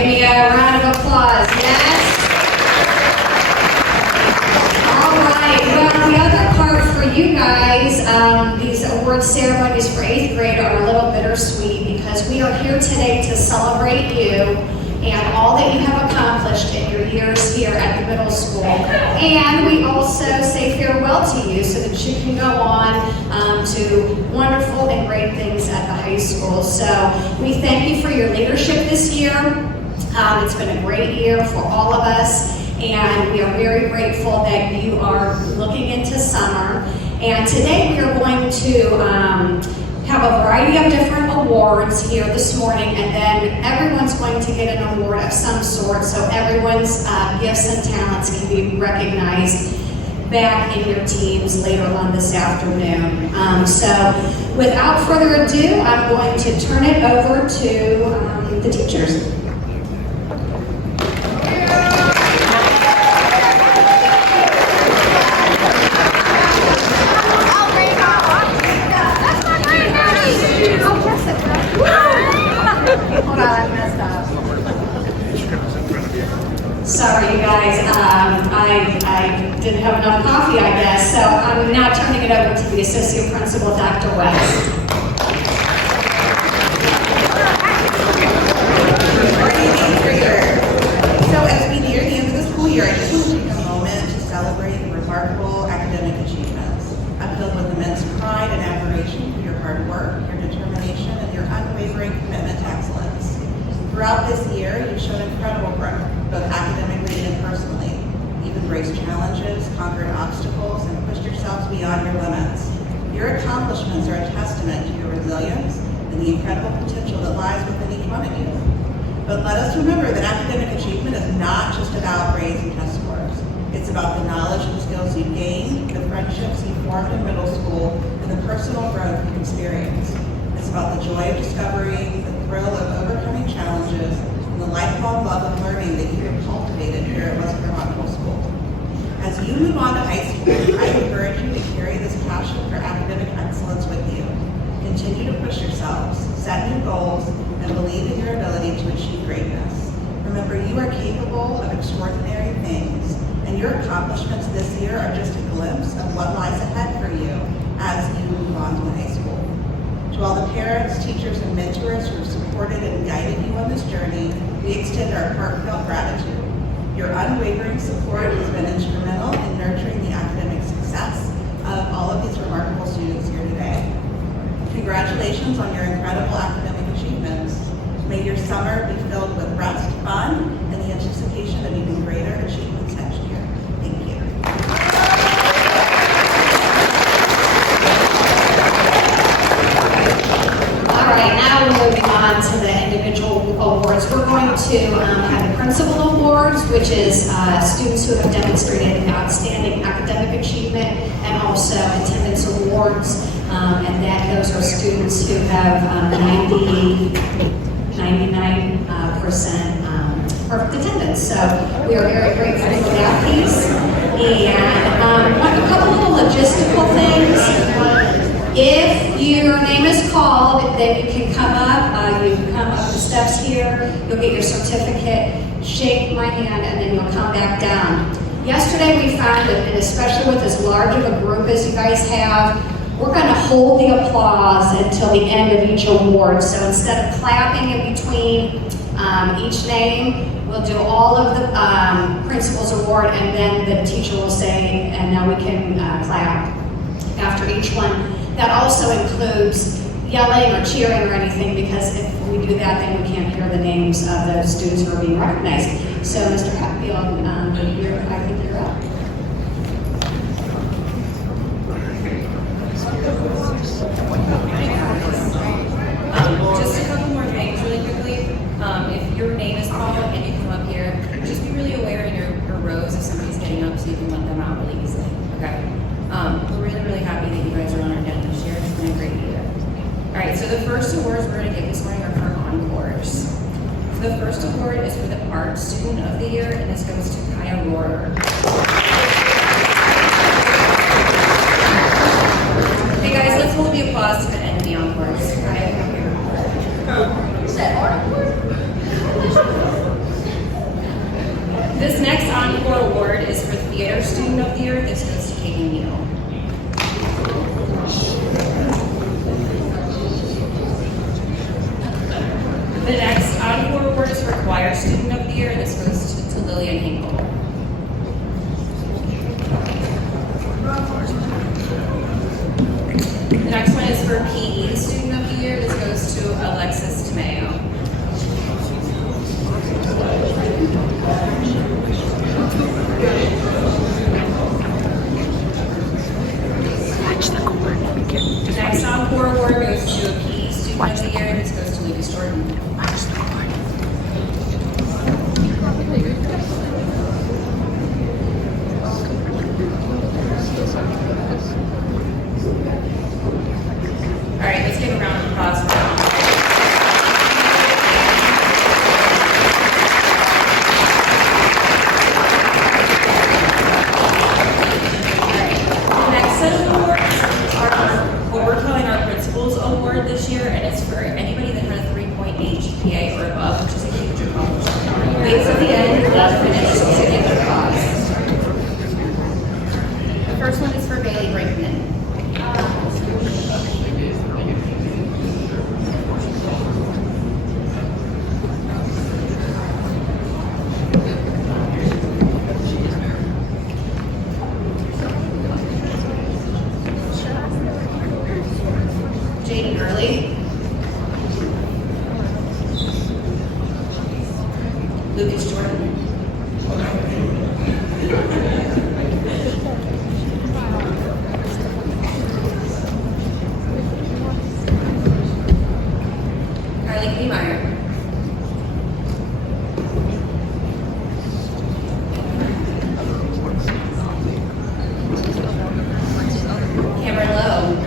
Give me a round of applause, yes? All right, well, the other part for you guys, these award ceremonies for 8th grade are a little bittersweet because we are here today to celebrate you and all that you have accomplished in your years here at the middle school. And we also say farewell to you so that you can go on to wonderful and great things at the high school. So we thank you for your leadership this year. It's been a great year for all of us, and we are very grateful that you are looking into summer. And today we are going to have a variety of different awards here this morning, and then everyone's going to get an award of some sort, so everyone's gifts and talents can be recognized back in your teams later on this afternoon. So without further ado, I'm going to turn it over to the teachers. Sorry, you guys. I didn't have enough coffee, I guess. So I'm now turning it over to the Associate Principal, Dr. West. So as we near the end of the school year, I just want to take a moment to celebrate remarkable academic achievements. I'm filled with immense pride and admiration for your hard work, your determination, and your unwavering commitment to excellence. Throughout this year, you've shown incredible growth, both academically and personally. You've embraced challenges, conquered obstacles, and pushed yourselves beyond your limits. Your accomplishments are a testament to your resilience and the incredible potential that lies within each one of you. But let us remember that academic achievement is not just about grades and test scores. It's about the knowledge and skills you've gained, the friendships you formed in middle school, and the personal growth you've experienced. It's about the joy of discovery, the thrill of overcoming challenges, and the lifelong love of learning that you have cultivated here at West Clermont Middle School. As you move on to high school, I encourage you to carry this passion for academic excellence with you. Continue to push yourselves, set new goals, and believe in your ability to achieve greatness. Remember, you are capable of extraordinary things, and your accomplishments this year are just a glimpse of what lies ahead for you as you move on to high school. To all the parents, teachers, and mentors who have supported and guided you on this journey, we extend our heartfelt gratitude. Your unwavering support has been instrumental in nurturing the academic success of all of these remarkable students here today. Congratulations on your incredible academic achievements. May your summer be filled with rest, fun, and the anticipation of even greater achievements next year. Thank you. All right, now we're moving on to the individual awards. We're going to have the principal awards, which is students who have demonstrated outstanding academic achievement, and also attendance awards. And that those are students who have 99% perfect attendance. So we are very grateful for that piece. And a couple little logistical things. If your name is called, then you can come up. You can come up the steps here. You'll get your certificate, shake my hand, and then you'll come back down. Yesterday we found that, and especially with as large of a group as you guys have, we're going to hold the applause until the end of each award. So instead of clapping in between each name, we'll do all of the principal's award, and then the teacher will say, and now we can clap after each one. That also includes yelling or cheering or anything, because if we do that, then we can't hear the names of the students who are being recognized. So Mr. Hatfield, I think you're up. Just a couple more things really quickly. If your name is called and you come up here, just be really aware in your rows if somebody's getting up so you can let them out really easily. Okay. We're really, really happy that you guys are on our deck this year. It's been a great year. All right, so the first awards we're going to give this morning are for encores. So the first award is for the Art Student of the Year, and this goes to Kaya Rohrer. Hey guys, let's hold the applause to the end of the encores. Kaya, come here. Is that art award? taking a kneel. The next Encore Award is for Choir Student of the Year, and this goes to Lillian Hinkle. The next one is for PE Student of the Year. This goes to Alexis Tamayo. Next Encore Award goes to a PE Student of the Year. This goes to Lucas Jordan. All right, let's give a round of applause for Al. The next set of awards are what we're calling our Principals Award this year, and it's for anybody that had a 3.8 GPA or above, which is a huge accomplishment. Wait till the end, we'll finish to give applause. The first one is for Bailey Brinkman. Jaden Early. Lucas Jordan. Carly Kniemeyer. Cameron Lowe.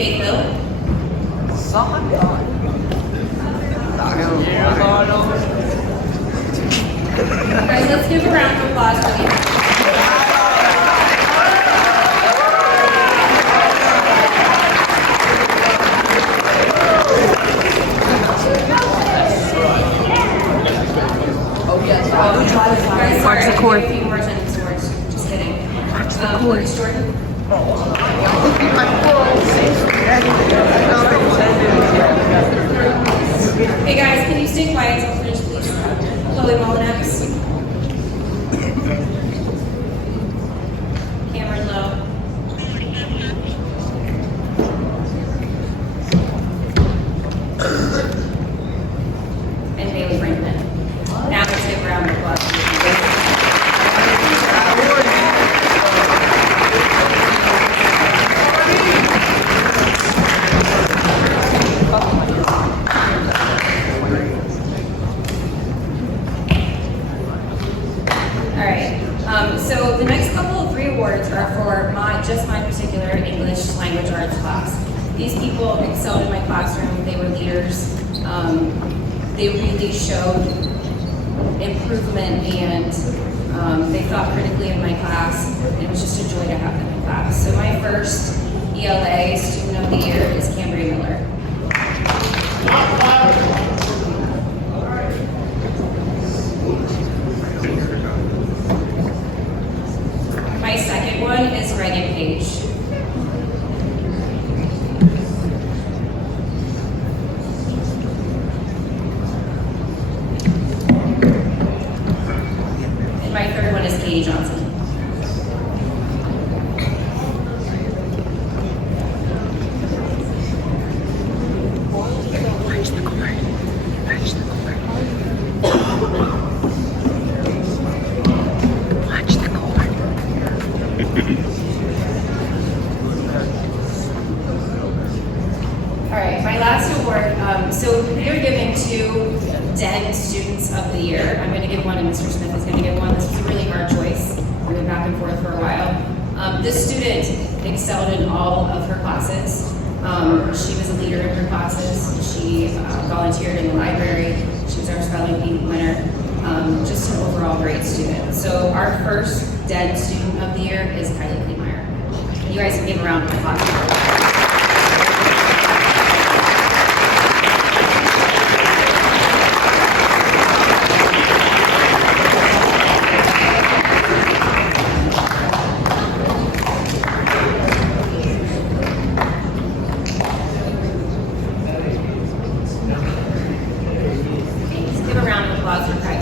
Fayetteville. Guys, let's give a round of applause for you. Guys, sorry, I gave a few more attendance awards. Just kidding. Lucas Jordan. Hey guys, can you stay quiet until finished, please? Chloe Molinax. Cameron Lowe. And Haley Franklin. Now let's give a round of applause. So the next couple of 3 awards are for just my particular English language arts class. These people excelled in my classroom. They were leaders. They really showed improvement, and they thought critically of my class. It was just a joy to have them in class. So my first ELA Student of the Year is Cambria Miller. My second one is Reagan Page. And my third one is Katie Johnson. All right, my last award, so they're giving 2 dead students of the year. I'm going to give one, and Mr. Smith is going to give one. This was a really hard choice. We've been back and forth for a while. This student excelled in all of her classes. She was a leader in her classes. She volunteered in the library. She was our spelling bee winner. Just an overall great student. So our first dead student of the year is Kylie Kleemeyer. You guys can give a round of applause. Give a round of applause for Kylie.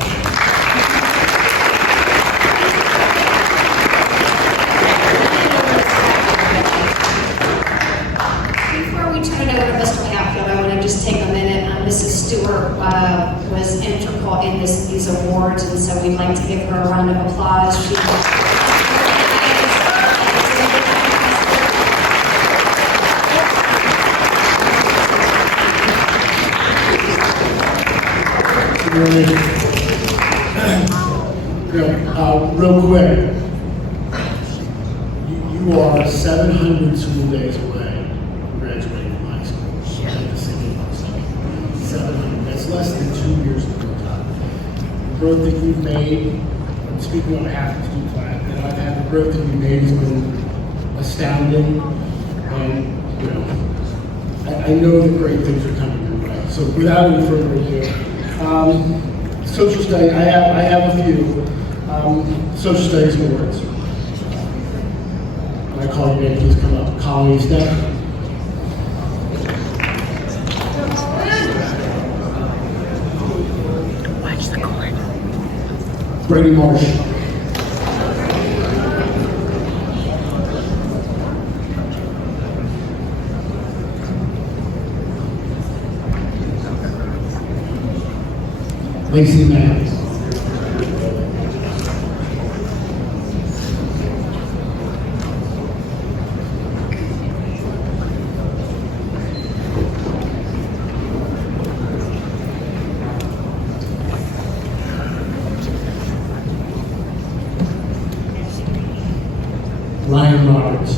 Before we turn it over to Mr. Hatfield, I want to just take a minute. Mrs. Stewart was integral in these awards, and so we'd like to give her a round of applause. Real quick, you are 700 school days away from graduating from high school. 700. That's less than 2 years of your time. The growth that you've made, I'm speaking on behalf of the student class, and I've had the growth that you've made has been astounding, and I know that great things are coming your way. So without any further ado, social studies, I have a few social studies awards. When I call your name, please come up. Colleen Steph. Watch the cord. Brady Marsh. Lacey Manners. Ryan Roberts.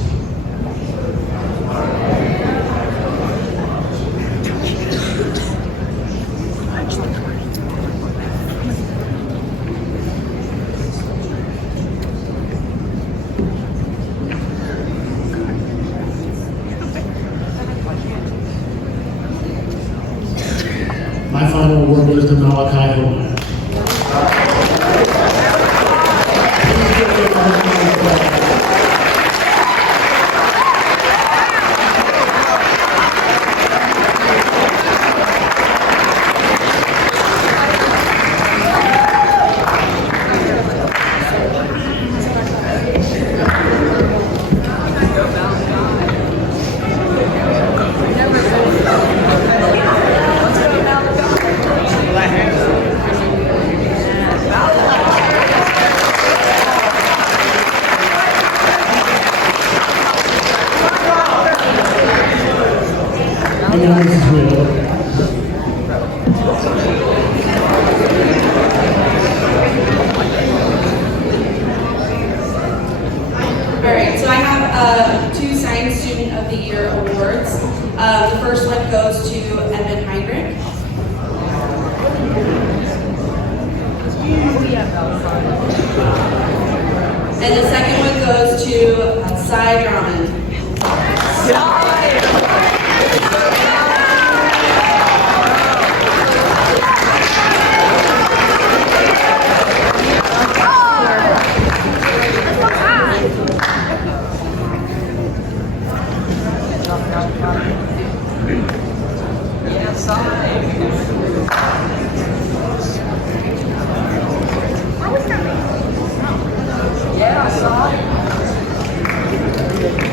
know this is real. All right, so I have two Science Student of the Year awards. The first one goes to Evan Heinrich. And the second one goes to Cy Drummond.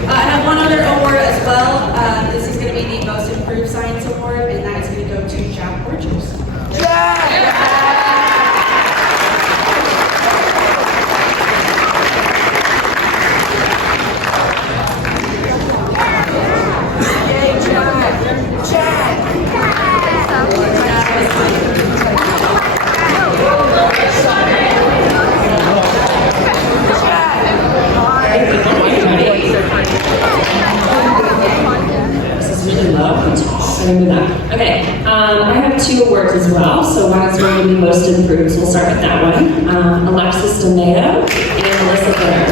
I have one other award as well. This is going to be the Most Improved Science Award, and that is going to go to Jack Borchers. Okay, I have two awards as well, so one is going to be Most Improved, so we'll start with that one. Alexis Tomato and Melissa Bitter.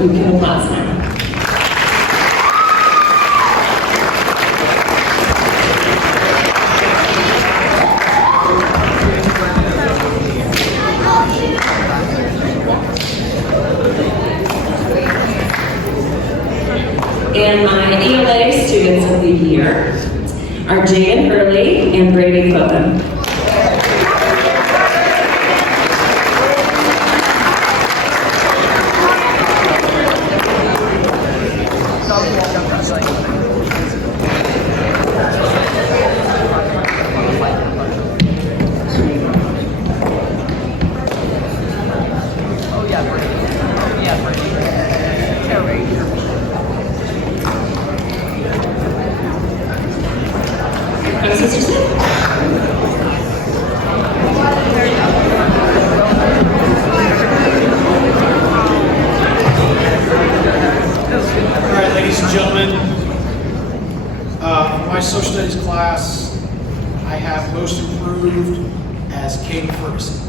You can applause now. And my ELA Students of the Year are Jaden Hurley and Brady Cohen. My social studies class, I have Most Improved as Katie Ferguson.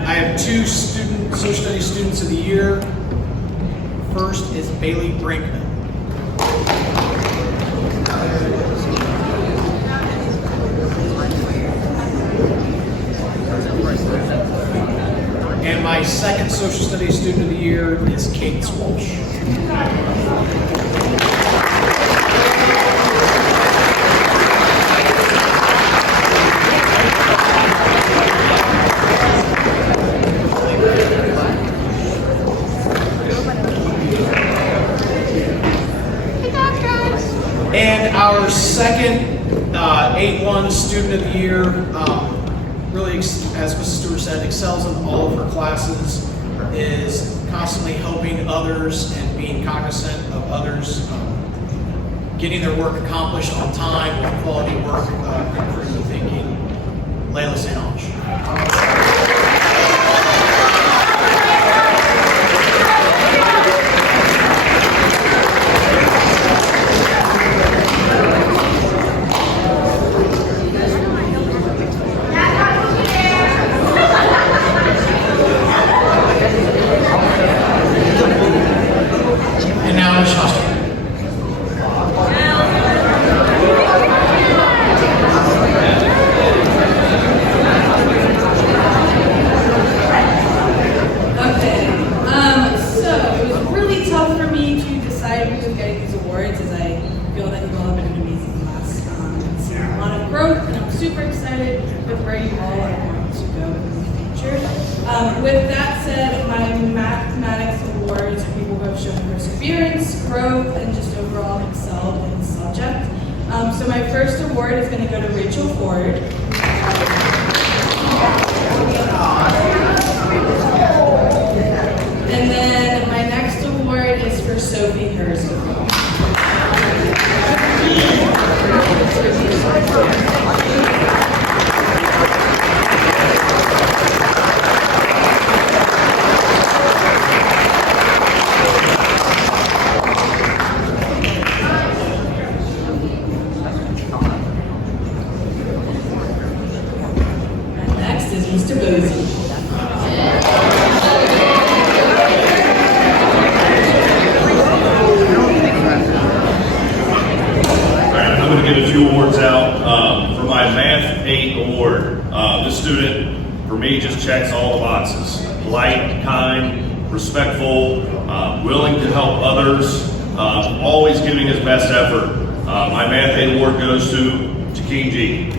I have two social studies students of the year. First is Bailey Brinkman. And my second social studies student of the year is Cadence Walsh. And our second 8-1 student of the year, really, as Mrs. Stewart said, excels in all of her classes, is constantly helping others and being cognizant of others, getting their work accomplished on time with quality work, critical thinking. Layla Sanoj. And now Miss Foster. With that said, my mathematics awards, people who have shown perseverance, growth, and just overall excelled in subject. So my first award is going to go to Rachel Ford. And then my next award is for Sophie Herzog. And next is Mr. Boozy. I'm going to give a few awards out. For my Math 8 award, this student, for me, just checks all the boxes. Polite, kind, respectful, willing to help others, always giving his best effort. My Math 8 award goes to Jakeem G.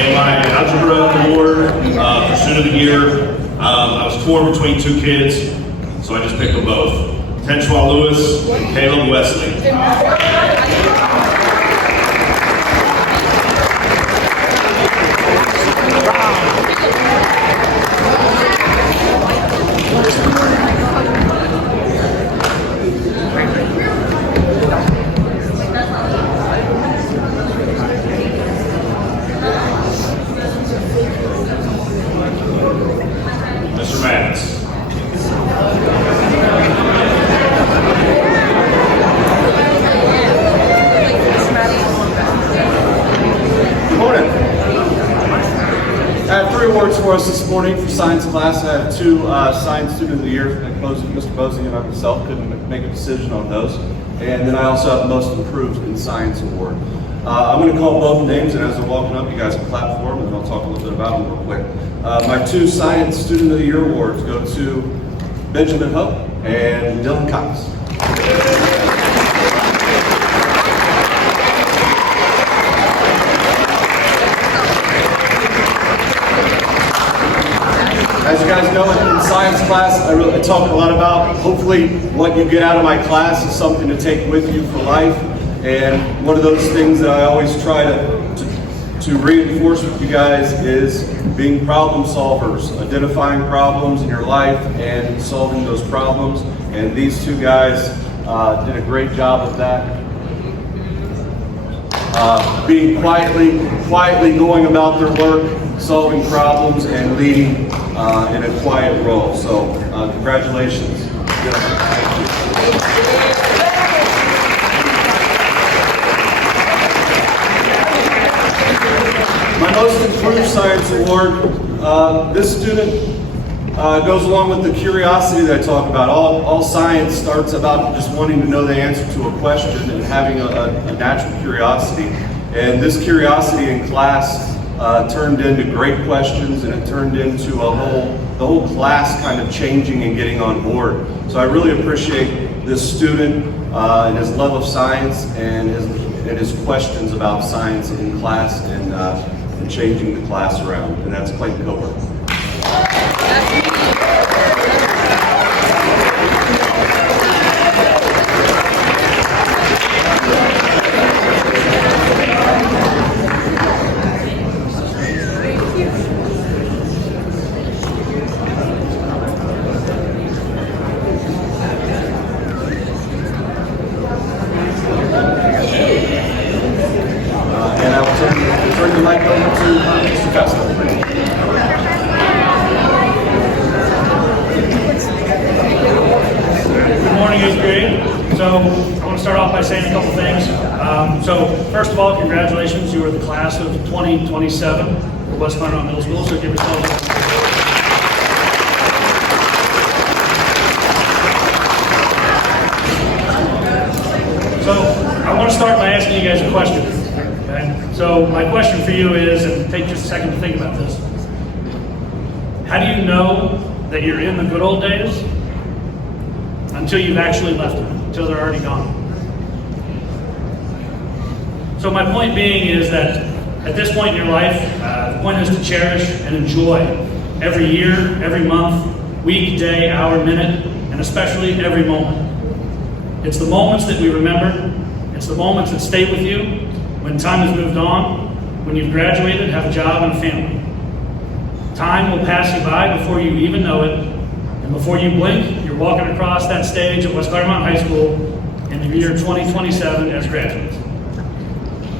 And my algebra award for student of the year, I was torn between two kids, so I just picked them both. Tenshwa Lewis and Caleb Wesley. Mr. Maddox. Good morning. I have 3 awards for us this morning for science class. I have 2 science student of the year. Mr. Bosey and I myself couldn't make a decision on those. And then I also have the most improved in science award. I'm going to call both names, and as they're walking up, you guys can clap for them, and I'll talk a little bit about them real quick. My 2 science student of the year awards go to Benjamin Hope and Dylan Cox. As you guys know, in science class, I talk a lot about hopefully what you get out of my class is something to take with you for life. And one of those things that I always try to reinforce with you guys is being problem solvers, identifying problems in your life and solving those problems. And these 2 guys did a great job of that. Being quietly going about their work, solving problems, and leading in a quiet role. So congratulations. My most improved science award, this student goes along with the curiosity that I talk about. All science starts about just wanting to know the answer to a question and having a natural curiosity. And this curiosity in class turned into great questions, and it turned into the whole class kind of changing and getting on board. So I really appreciate this student and his love of science and his questions about science in class and changing the class around. And that's Clayton Coburn. And I will turn the mic over to Mr. Festival. Good morning, 8th grade. So I want to start off by saying a couple things. So first of all, congratulations. You are the class of 2027 for West Clermont Middle School. So give yourselves want to start by asking you guys a question. Okay? So my question for you is, and take just a second to think about this. How do you know that you're in the good old days until you've actually left them, until they're already gone? So my point being is that at this point in your life, the point is to cherish and enjoy every year, every month, week, day, hour, minute, and especially every moment. It's the moments that we remember. It's the moments that stay with you when time has moved on, when you've graduated, have a job and a family. Time will pass you by before you even know it, and before you blink, you're walking across that stage at West Clermont High School in the year 2027 as graduates.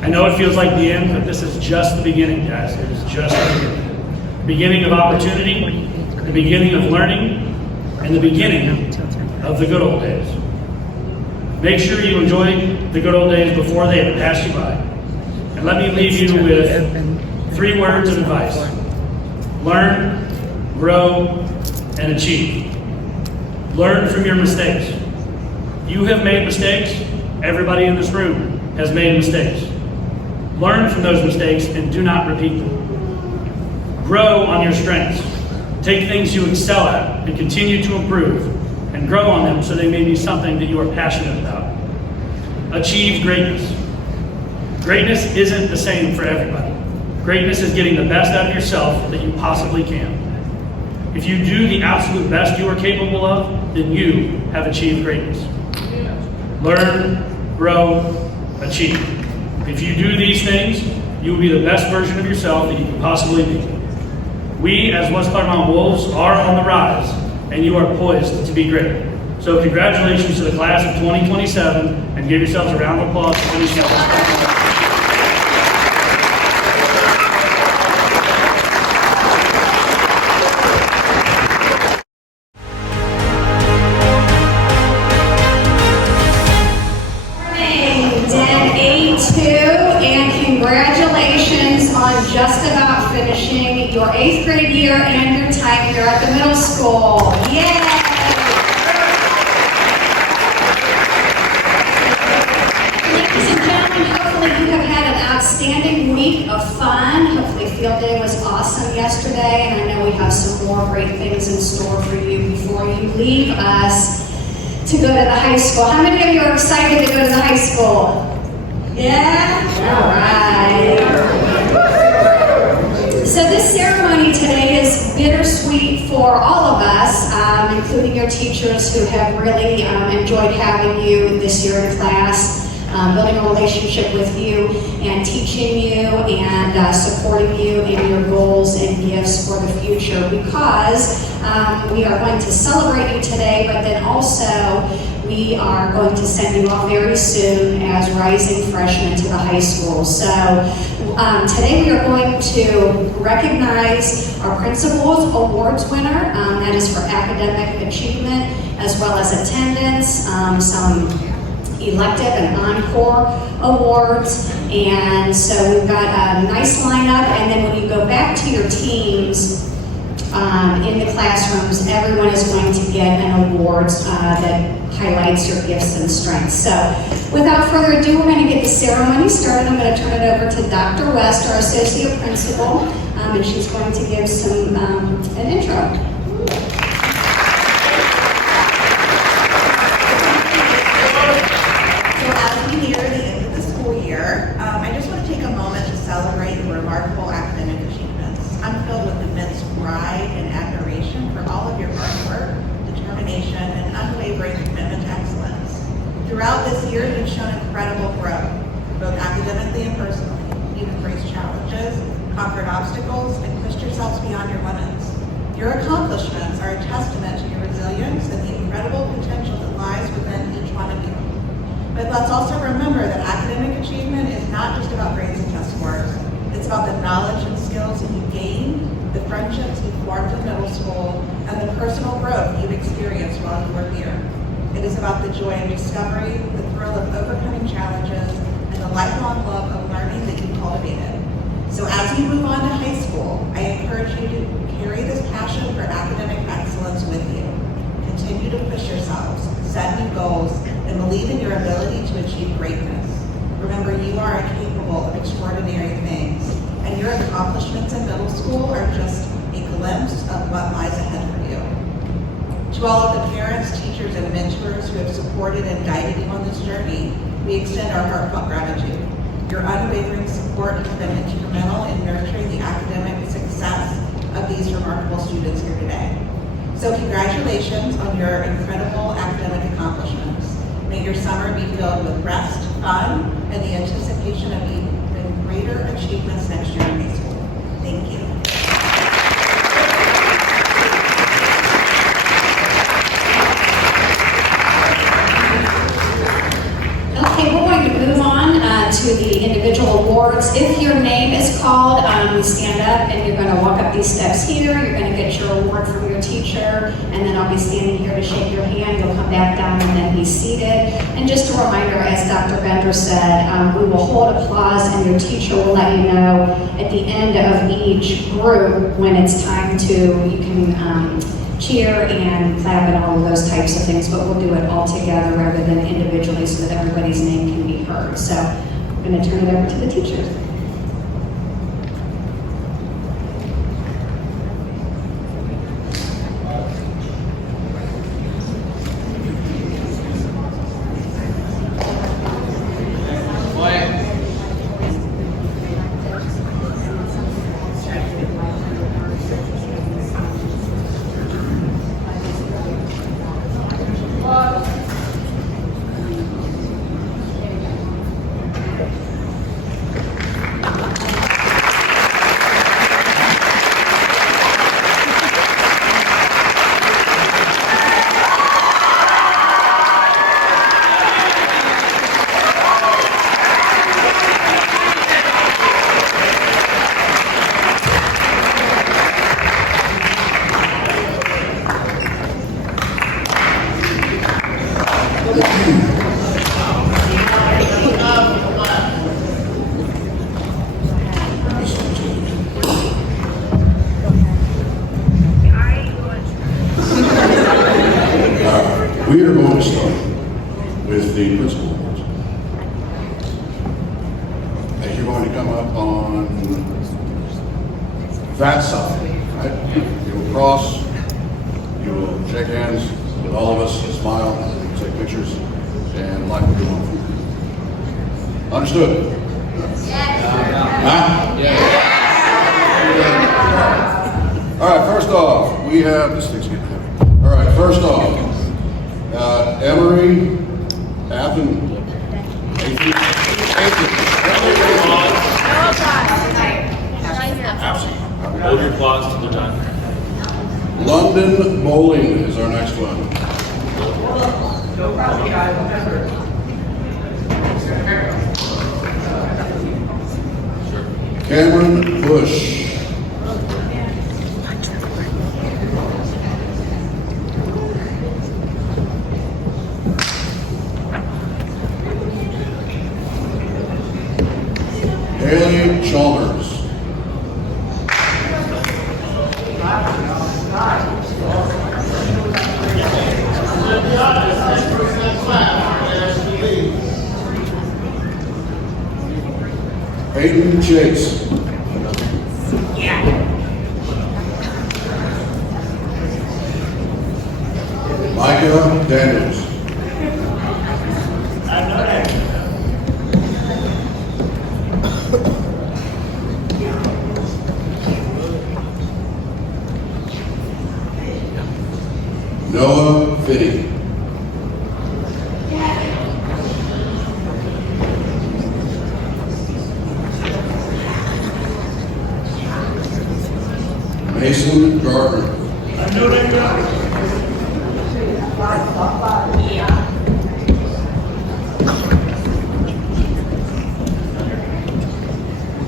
I know it feels like the end, but this is just the beginning, guys. It is just the beginning. The beginning of opportunity, the beginning of learning, and the beginning of the good old days. Make sure you enjoy the good old days before they have passed you by. And let me leave you with 3 words of advice. Learn, grow, and achieve. Learn from your mistakes. You have made mistakes. Everybody in this room has made mistakes. Learn from those mistakes and do not repeat them. Grow on your strengths. Take things you excel at and continue to improve and grow on them so they may be something that you are passionate about. Achieve greatness. Greatness isn't the same for everybody. Greatness is getting the best out of yourself that you possibly can. If you do the absolute best you are capable of, then you have achieved greatness. Learn, grow, achieve. If you do these things, you will be the best version of yourself that you can possibly be. We, as West Clermont Wolves, are on the rise, and you are poised to be great. So congratulations to the class of 2027, and give yourselves a round of applause for finishing up this. Congratulations on just about finishing your 8th grade year and your time here at the middle school. Yay! Ladies and gentlemen, hopefully you have had an outstanding week of fun. Hopefully field day was awesome yesterday, and I know we have some more great things in store for you before you leave us to go to the high school. How many of you are excited to go to the high school? Yeah? All right. So this ceremony today is bittersweet for all of us, including your teachers who have really enjoyed having you this year in class, building a relationship with you and teaching you and supporting you in your goals and gifts for the future, because we are going to celebrate you today, but then also we are going to send you off very soon as rising freshmen to the high school. So today we are going to recognize our Principals Awards winner. That is for academic achievement as well as attendance, some elective and encore awards. And so we've got a nice lineup. And then when you go back to your teams, in the classrooms, everyone is going to get an award that highlights your gifts and strengths. So without further ado, we're going to get the ceremony started. I'm going to turn it over to Dr. West, our Associate Principal, and she's going to give some an intro. I just want to take a moment to celebrate the remarkable academic achievements. I'm filled with immense pride and admiration for all of your hard work, determination, and unwavering commitment to excellence. Throughout this year, you've shown incredible growth, both academically and personally. You've embraced challenges, conquered obstacles, and pushed yourselves beyond your limits. Your accomplishments are a testament to your resilience and the incredible potential that lies within each one of you. But let's also remember that academic achievement is not just about grades and test scores. It's about the knowledge and skills that you gained, the friendships you formed in middle school, and the personal growth you've experienced while you were here. It is about the joy of discovery, the thrill of overcoming challenges, and the lifelong love of learning that you cultivated. So as you move on to high school, I encourage you to carry this passion for academic excellence with you. Continue to push yourselves, set new goals, and believe in your ability to achieve greatness. Remember, you are capable of extraordinary things, and your accomplishments in middle school are just a glimpse of what lies ahead for you. To all of the parents, teachers, and mentors who have supported and guided you on this journey, we extend our heartfelt gratitude. Your unwavering support has been instrumental in nurturing the academic success of these remarkable students here today. So congratulations on your incredible academic accomplishments. May your summer be filled with rest, fun, and the anticipation of even greater achievements next year in high school. Thank you. Okay, we're going to move on to the individual awards. If your name is called, you stand up and you're going to walk up these steps here. You're going to get your award from your teacher, and then I'll be standing here to shake your hand. You'll come back down and then be seated. And just a reminder, as Dr. Bender said, we will hold applause and your teacher will let you know at the end of each group when it's time to, you can cheer and clap and all of those types of things, but we'll do it all together rather than individually so that everybody's name can be heard. So I'm going to turn it over to the teachers. We are going to start with the principal awards. And you're going to come up on that side, right? You will cross, you will shake hands with all of us, smile, take pictures, and life will go on. Understood? Huh? All right, first off, we have, this thing's getting heavy. All right, first off, Emory Athen. Hold your applause till they're done. London Bowling is our next one. Cameron Bush. Haley Chalmers. Hayden Chase. Micah Daniels. Noah Fitty. Mason Gardner.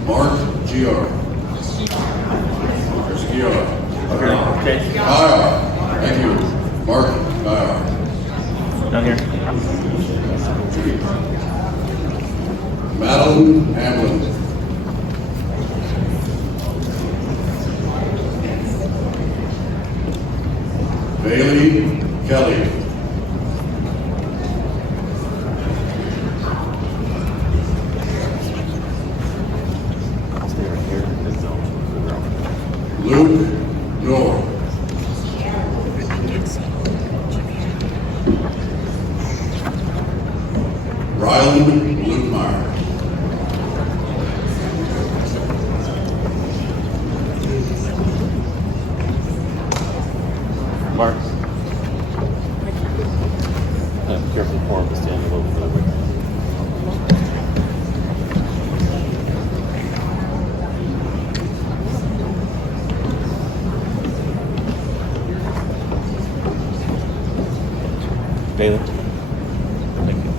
Mark G.R. There's G.R. Okay. Thank you. Mark G.R. Down here. Madeline Hamlin. Bailey Kelly. Luke Noor. Ryland Lukemeyer. Mark. Careful for him to stand a little bit over. Bailey. Thank you.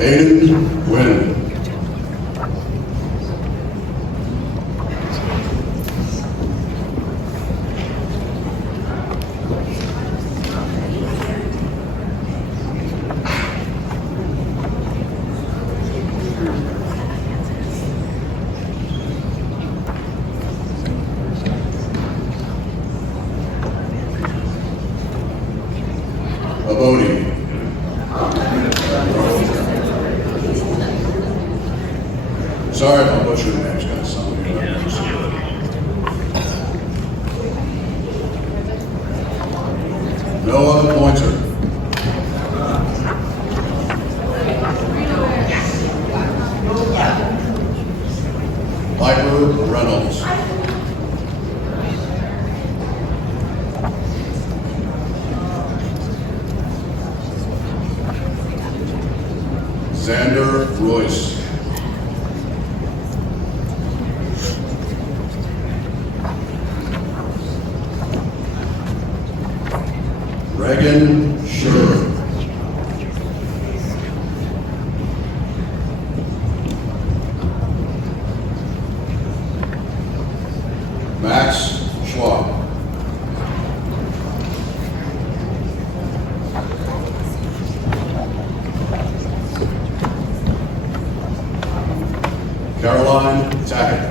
Aiden Wynn. Abodi. Sorry if I'm butchering the names, guys. Some of you no other pointer. Piper Reynolds. Xander Royce. Regan Schur. Max Schwab. Caroline Tackett.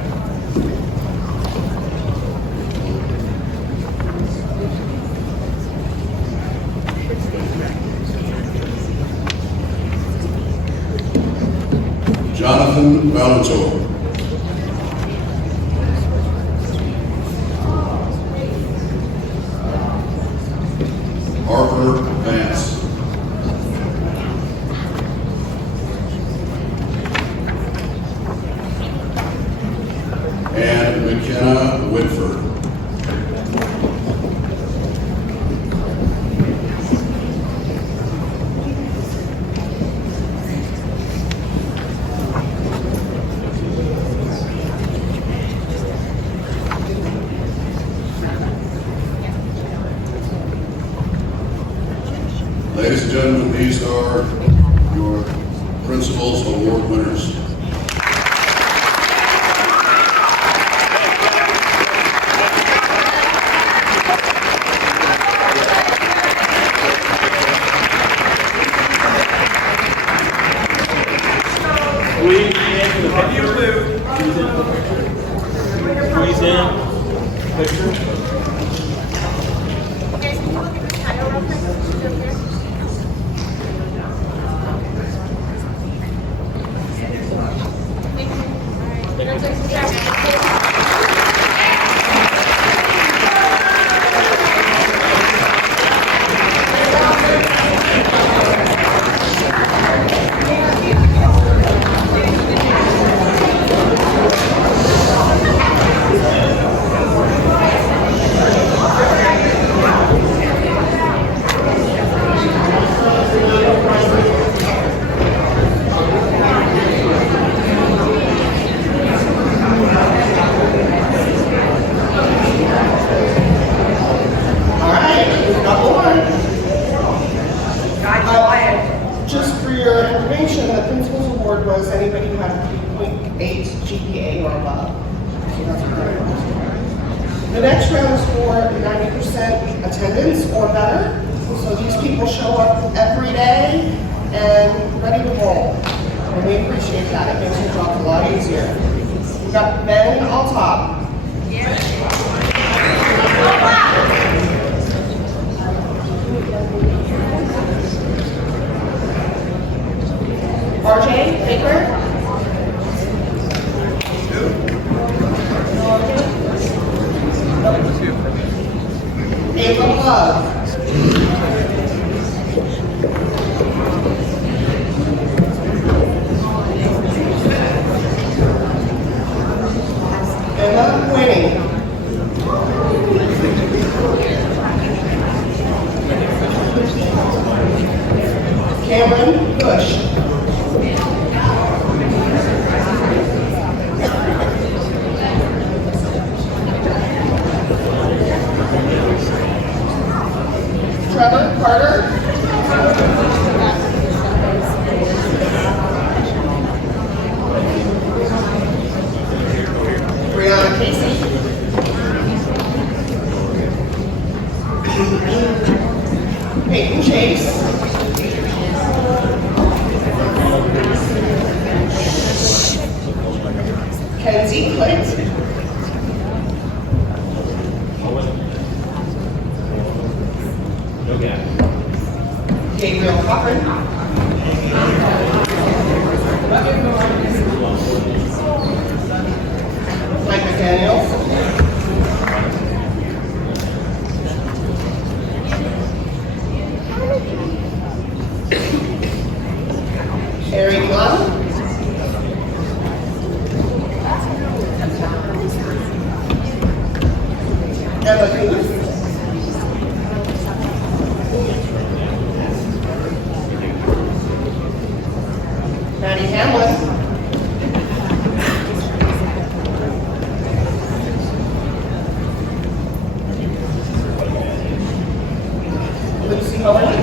Jonathan Valentor. Harper Vance. And McKenna Whitford. Ladies and gentlemen, these are your Principals Award winners. Squeeze in. Picture. Just for your information, the Principal's Award was anybody who had a 3.8 GPA or above. So that's what that was. The next round is for 90% attendance or better. So these people show up every day and ready to roll. And we appreciate that. It makes your job a lot easier. We've got Ben on top. RJ Baker. Give them love. Emma Winning. Cameron Bush. Trevor Carter. Brianna Casey. Peyton Chase. Kenzie Clint. Gabriel Cochran. Mike McDaniels. Eric Lund. Emma Coons. Maddie Hamlin. Lucy Hohen.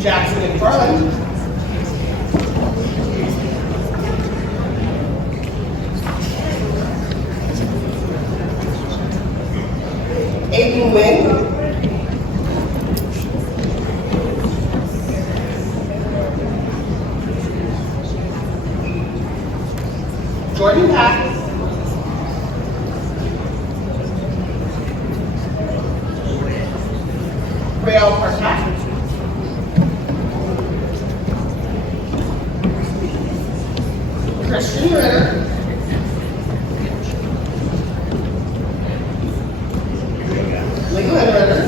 Jackson McFarland. Aiden Wynn. Jordan Pack. Rael Parkat. Christian Ritter. Leland Ritter.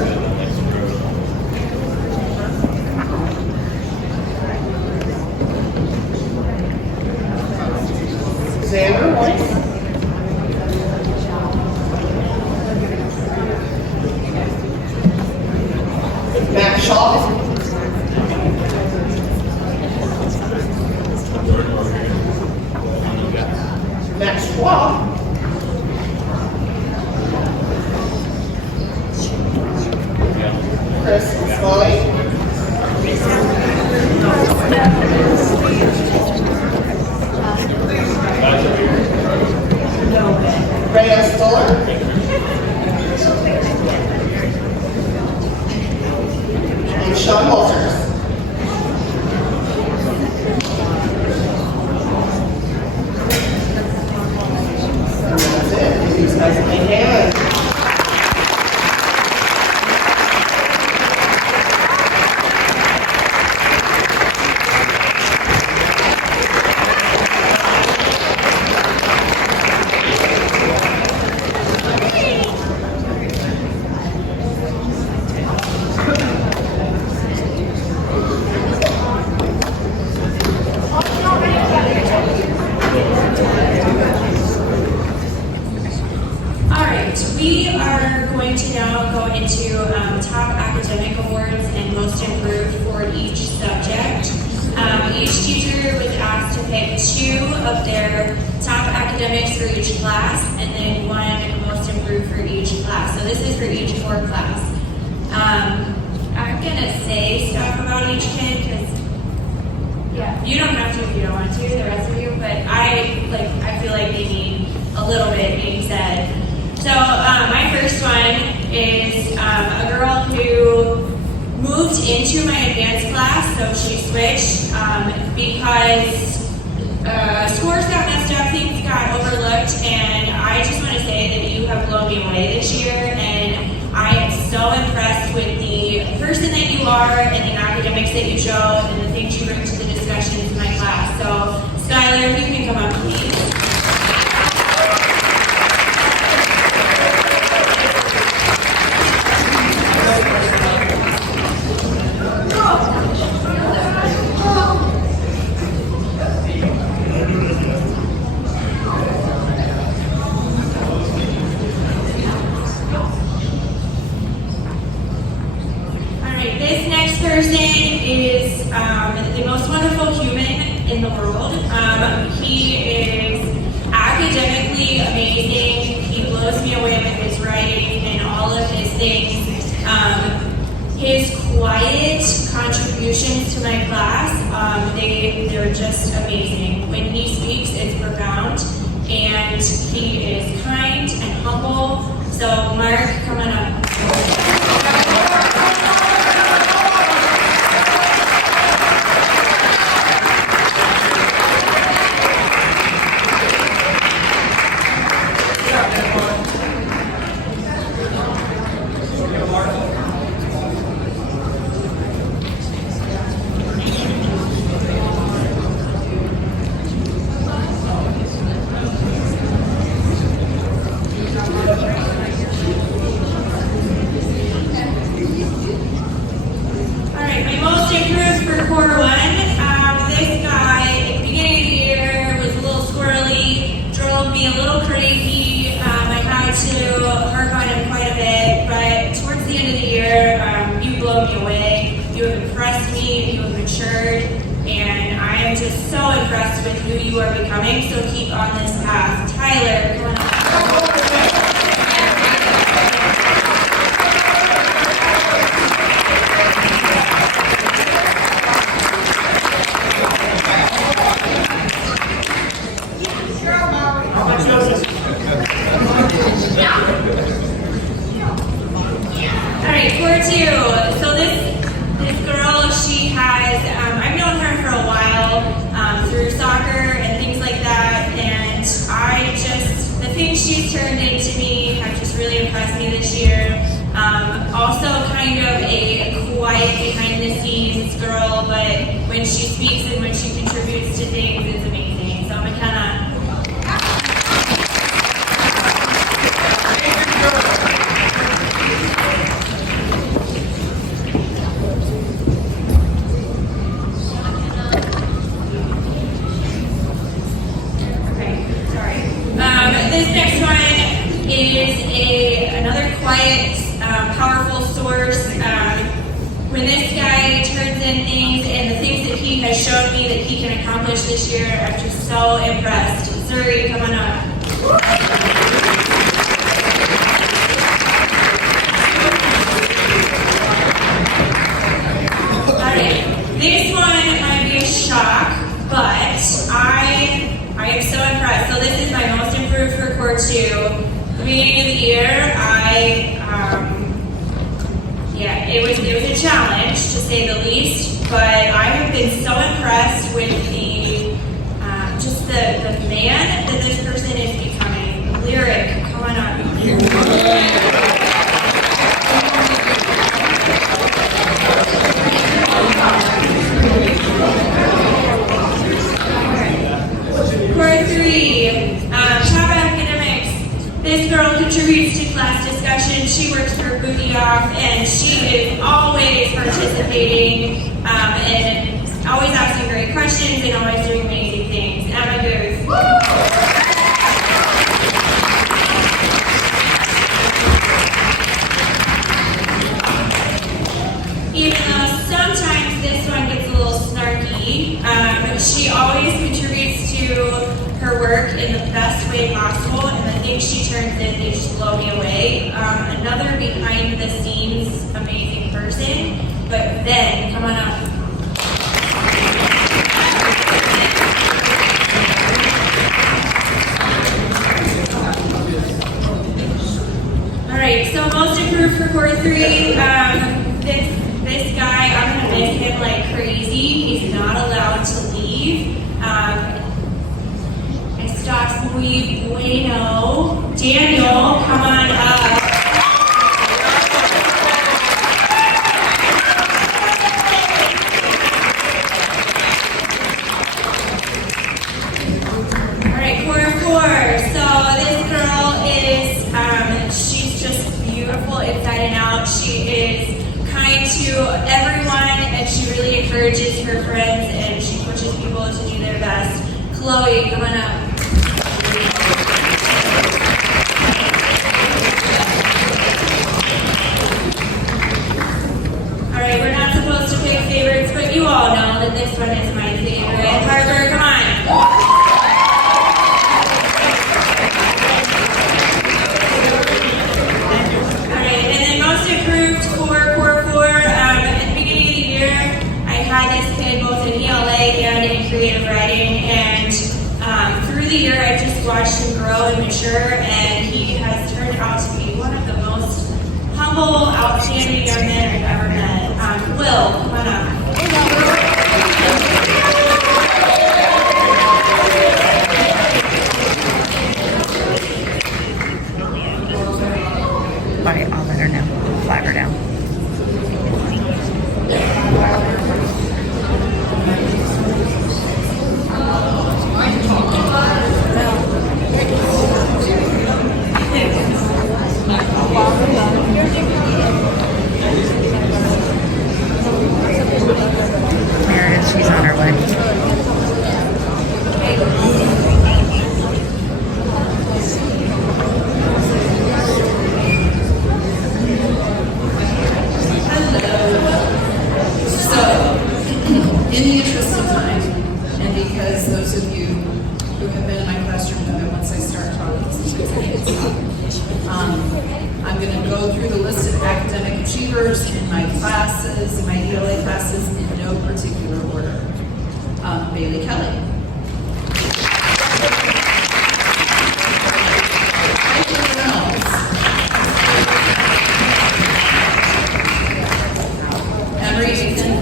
Xander Weiss. Matt Shaw. Matt Schwab. Chris Smalley. Rhea Stoller. And Sean Walters. And that's it. These guys can hand. We are going to now go into top academic awards and most improved for each subject. Each teacher was asked to pick 2 of their top academics for each class and then 1 most improved for each class. So this is for each core class. I'm gonna say stuff about each kid because you don't have to if you don't want to, the rest of you, but I feel like they need a little bit being said. So my first one is a girl who moved into my advanced class, so she switched because scores got messed up, things got overlooked, and I just want to say that you have blown me away this year, and I am so impressed with the person that you are and the academics that you show and the things you bring to the discussions in my class. So Skylar, you can come up, please. Alright, this next person is the most wonderful human in the world. He is academically amazing. He blows me away with his writing and all of his things. His quiet contributions to my class, they're just amazing. When he speaks, it's profound, and he is kind and humble. So, Mark, come on up. Alright, my most improved for Core 1. This guy, at the beginning of the year, was a little squirrely, drove me a little crazy. I had to work on him quite a bit, but towards the end of the year, you blow me away. You have impressed me, you have matured, and I am just so impressed with who you are becoming, so keep on this path. Tyler, come on up. Alright, Core 2. So this girl, she has, I've known her for a while through soccer and things like that, and the things she's turned into me have just really impressed me this year. Also kind of a quiet, behind the scenes girl, but when she speaks and when she contributes to things, it's amazing. So McKenna. This next one is another quiet, powerful source. When this guy turns in things and the things that he has shown me that he can accomplish this year, I'm just so impressed. Zuri, come on up. Alright, this one might be a shock, but I am so impressed. So this is my most improved for Core 2. At the beginning of the year, it was a challenge to say the least, but I have been so impressed with the man that this person is becoming. Lyric, come on up. Core 3, top academics. This girl contributes to class discussion. She works her booty off, and she is always participating and always asking great questions and always doing amazing things. Emma Booth. Even though sometimes this one gets a little snarky, she always contributes to her work in the best way possible, and the things she turns in, they just blow me away. Another behind the scenes amazing person, but then, come on up. Alright, so most improved for Core 3, this guy, I'm gonna miss him like crazy. He's not allowed to leave. Estás muy bueno. Daniel, come on up. encourages her friends and she pushes people to do their best. Chloe, come on up. All right, we're not supposed to pick favorites, but you all know that this one is my favorite. Harper, come on. Creative writing, and through the year I just watched him grow and mature, and he has turned out to be one of the most humble, outstanding young men I've ever met. Will, come on up. Bye, I'll let her know. Flag her down. Meredith, she's on her way. In the interest of time, and because those of you who have been in my classroom know that once I start talking, sometimes I can't stop. I'm going to go through the list of academic achievers in my classes, in my ELA classes, in no particular order. Bailey Kelly. Emery Ethan.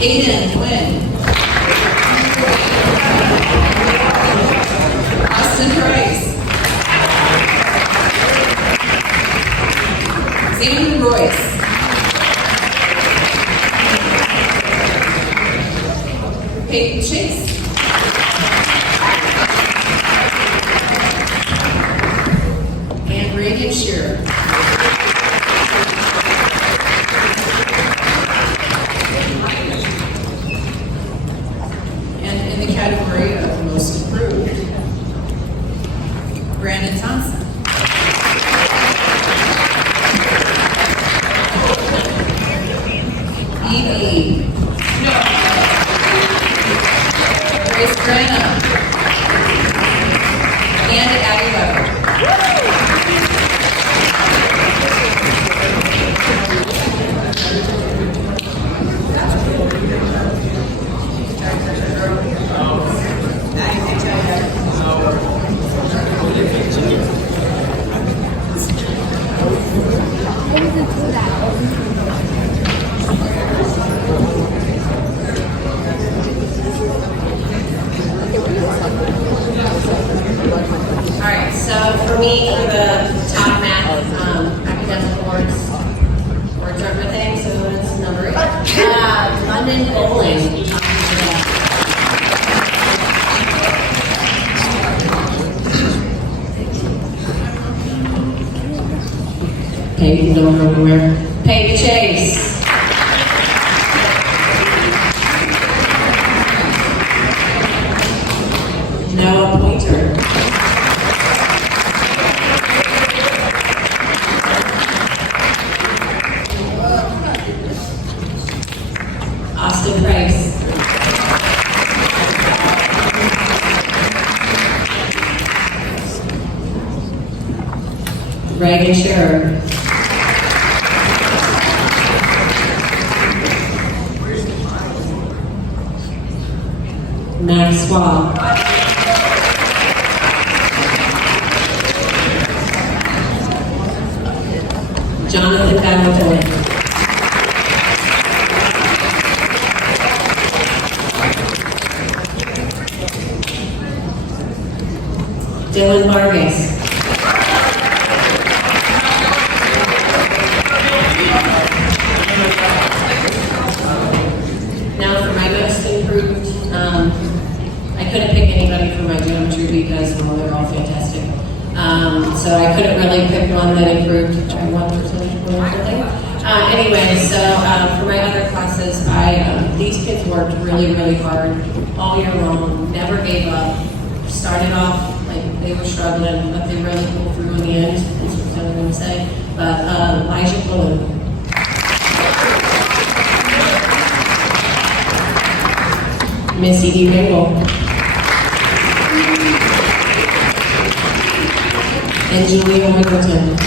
Aiden Quinn. Austin Price. Xander Royce. Peyton Chase. And Reagan Shearer. And in the category of most improved, Brandon Thompson. Evie. Grace Brenna. And Addie Weber. Alright, so for me, for the top math academic awards aren't my thing, so it's number 8. London Bowling. Okay, you can go everywhere. Peyton Chase. Noah Pointer. Austin Price. Reagan Shearer. Max Swab. Jonathan Valentine. Dylan Vargas. Now for my most improved, I couldn't pick anybody for my geometry because, well, they're all fantastic. So I couldn't really pick one that improved by 1 percentage point or something. Anyway, so for my other classes, these kids worked really, really hard all year long, never gave up. Started off like they were struggling, but they really pulled through in the end. That's what I'm going to say. But Elijah Bullen. Missy D. Ringel. And Julia Wiggleton.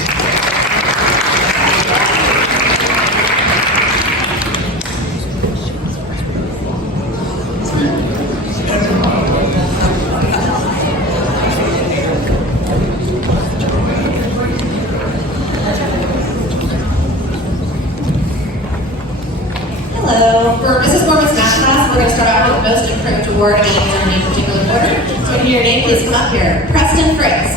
Hello. For Mrs. Gorman's math class, we're going to start out with the most improved award and answer in any particular order. So when you hear your name, please come up here. Preston Fritz.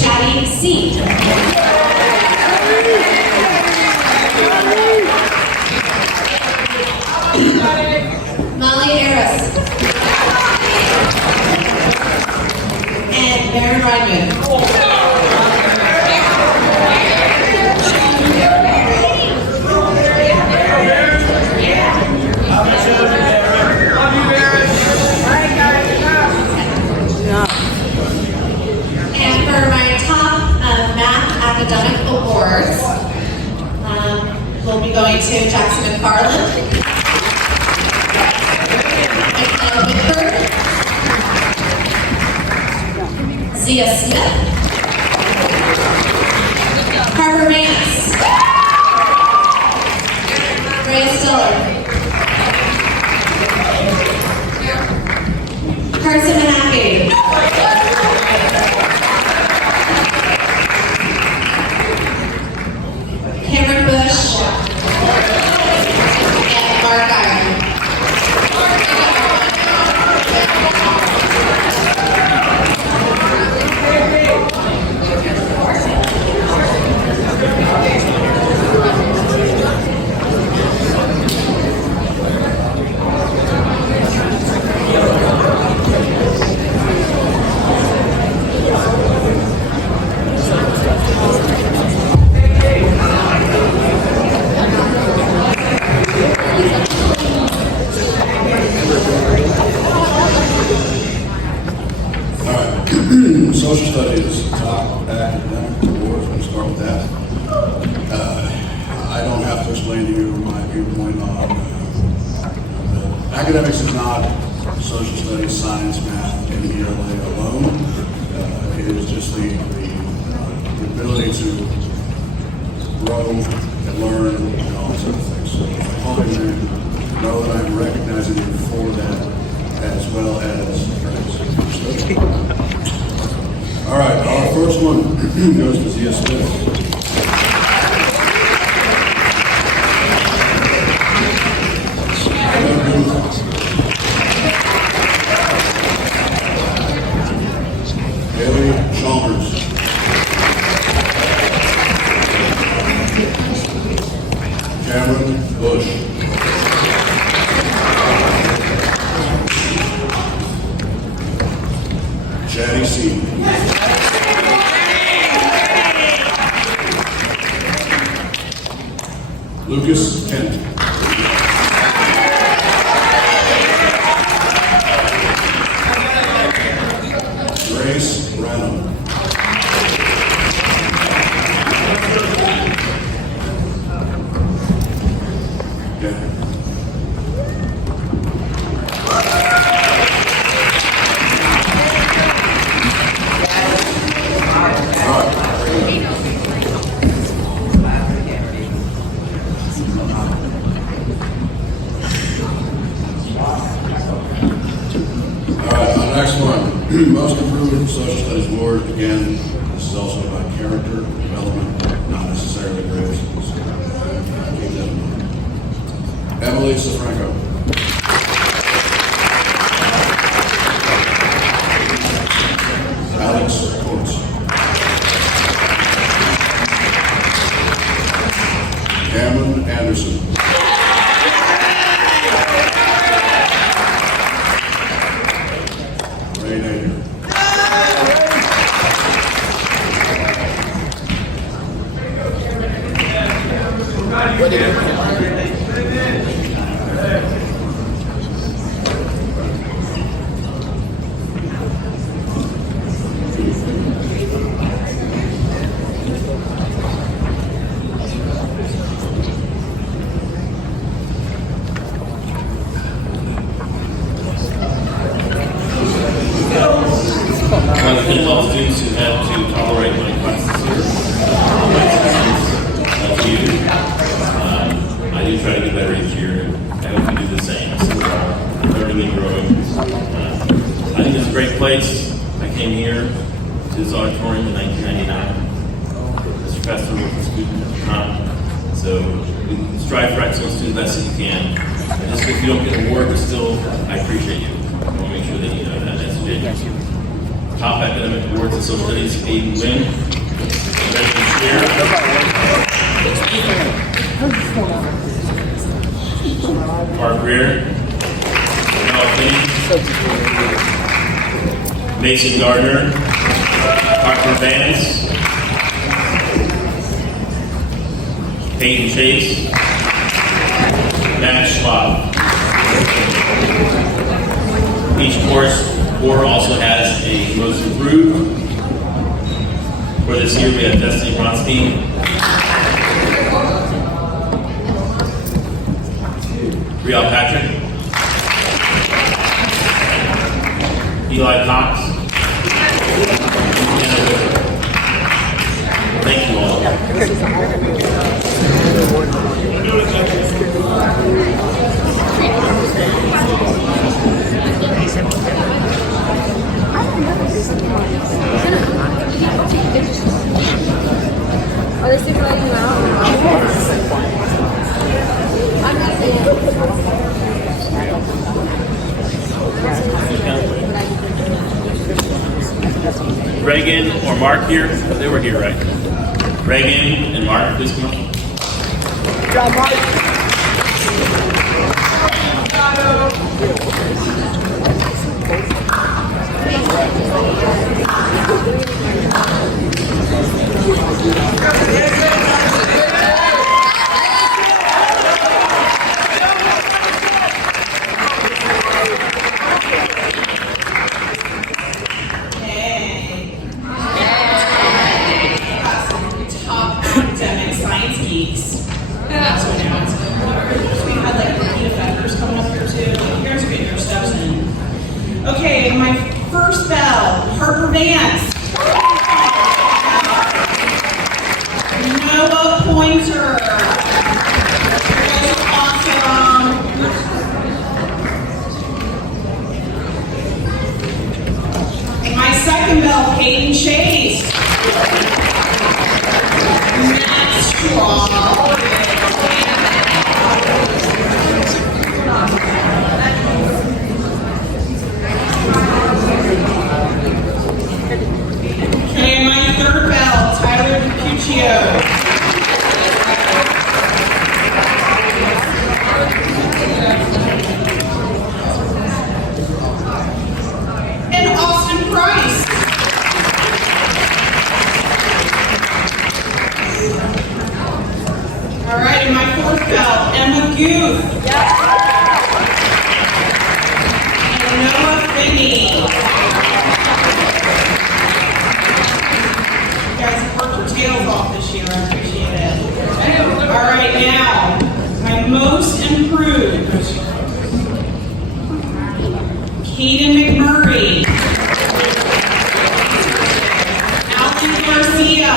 Chatty C. Molly Harris. And Baron Rydman. And for my top math academic awards, we'll be going to Jackson McFarland, Michaela Whitford, Zia Smith, Harper Manus, Ray Stiller, Carson Manaki, Cameron Bush, and Mark Iron. Social studies top academic awards. We'll start with that. I don't have to explain to you my viewpoint on academics is not social studies, science, math, and ELA alone. It is just the ability to grow and learn and all those other things. So if I call your name, know that I'm recognizing you for that as well as all right, our first one goes to Zia Smith. Haley Chalmers. Cameron Bush. Chatty C. Lucas Kent. Grace Branham. Most improved social studies award, again, this is also about character development, not necessarily grades. So, keep that in mind. Emily Safranco. Alex Coates. Cameron Anderson. One of the all students who have to tolerate my classes here. I do try to get better each year, and I hope you do the same. So learning and growing. I think it's a great place. I came here to this auditorium in 1999. As professor with the student at the time. So we strive for excellence, do the best that you can. And just if you don't get an award, but still, I appreciate you. I want to make sure that you know that message. Top academic awards in social studies, Aiden Wynn. Mark Greer. Mason Gardner. Parker Vance. Peyton Chase. Matt Schwab. Each course or also has a most improved. For this year, we have Destiny Bronstein, Riel Patrick, Eli Cox, and thank you all. Are they stipulating them out? I'm not saying. Reagan or Mark here? They were here, right? Reagan and Mark, please come up. John Mark. Top academic science geeks. That's what now it's like. We had like repeat offenders coming up here too. You guys are getting your steps in. Okay, my first bell, Harper Vance. Noah Pointer. That's awesome. My second bell, Peyton Chase. Matt Straw. Okay, my third bell, Tyler DiPuccio. And Austin Price. All right, and my fourth bell, Emma Guth. And Noah Finney. You guys have worked your tails off this year, I appreciate it. All right, now, my most improved, Kaden McMurray. Alan Garcia.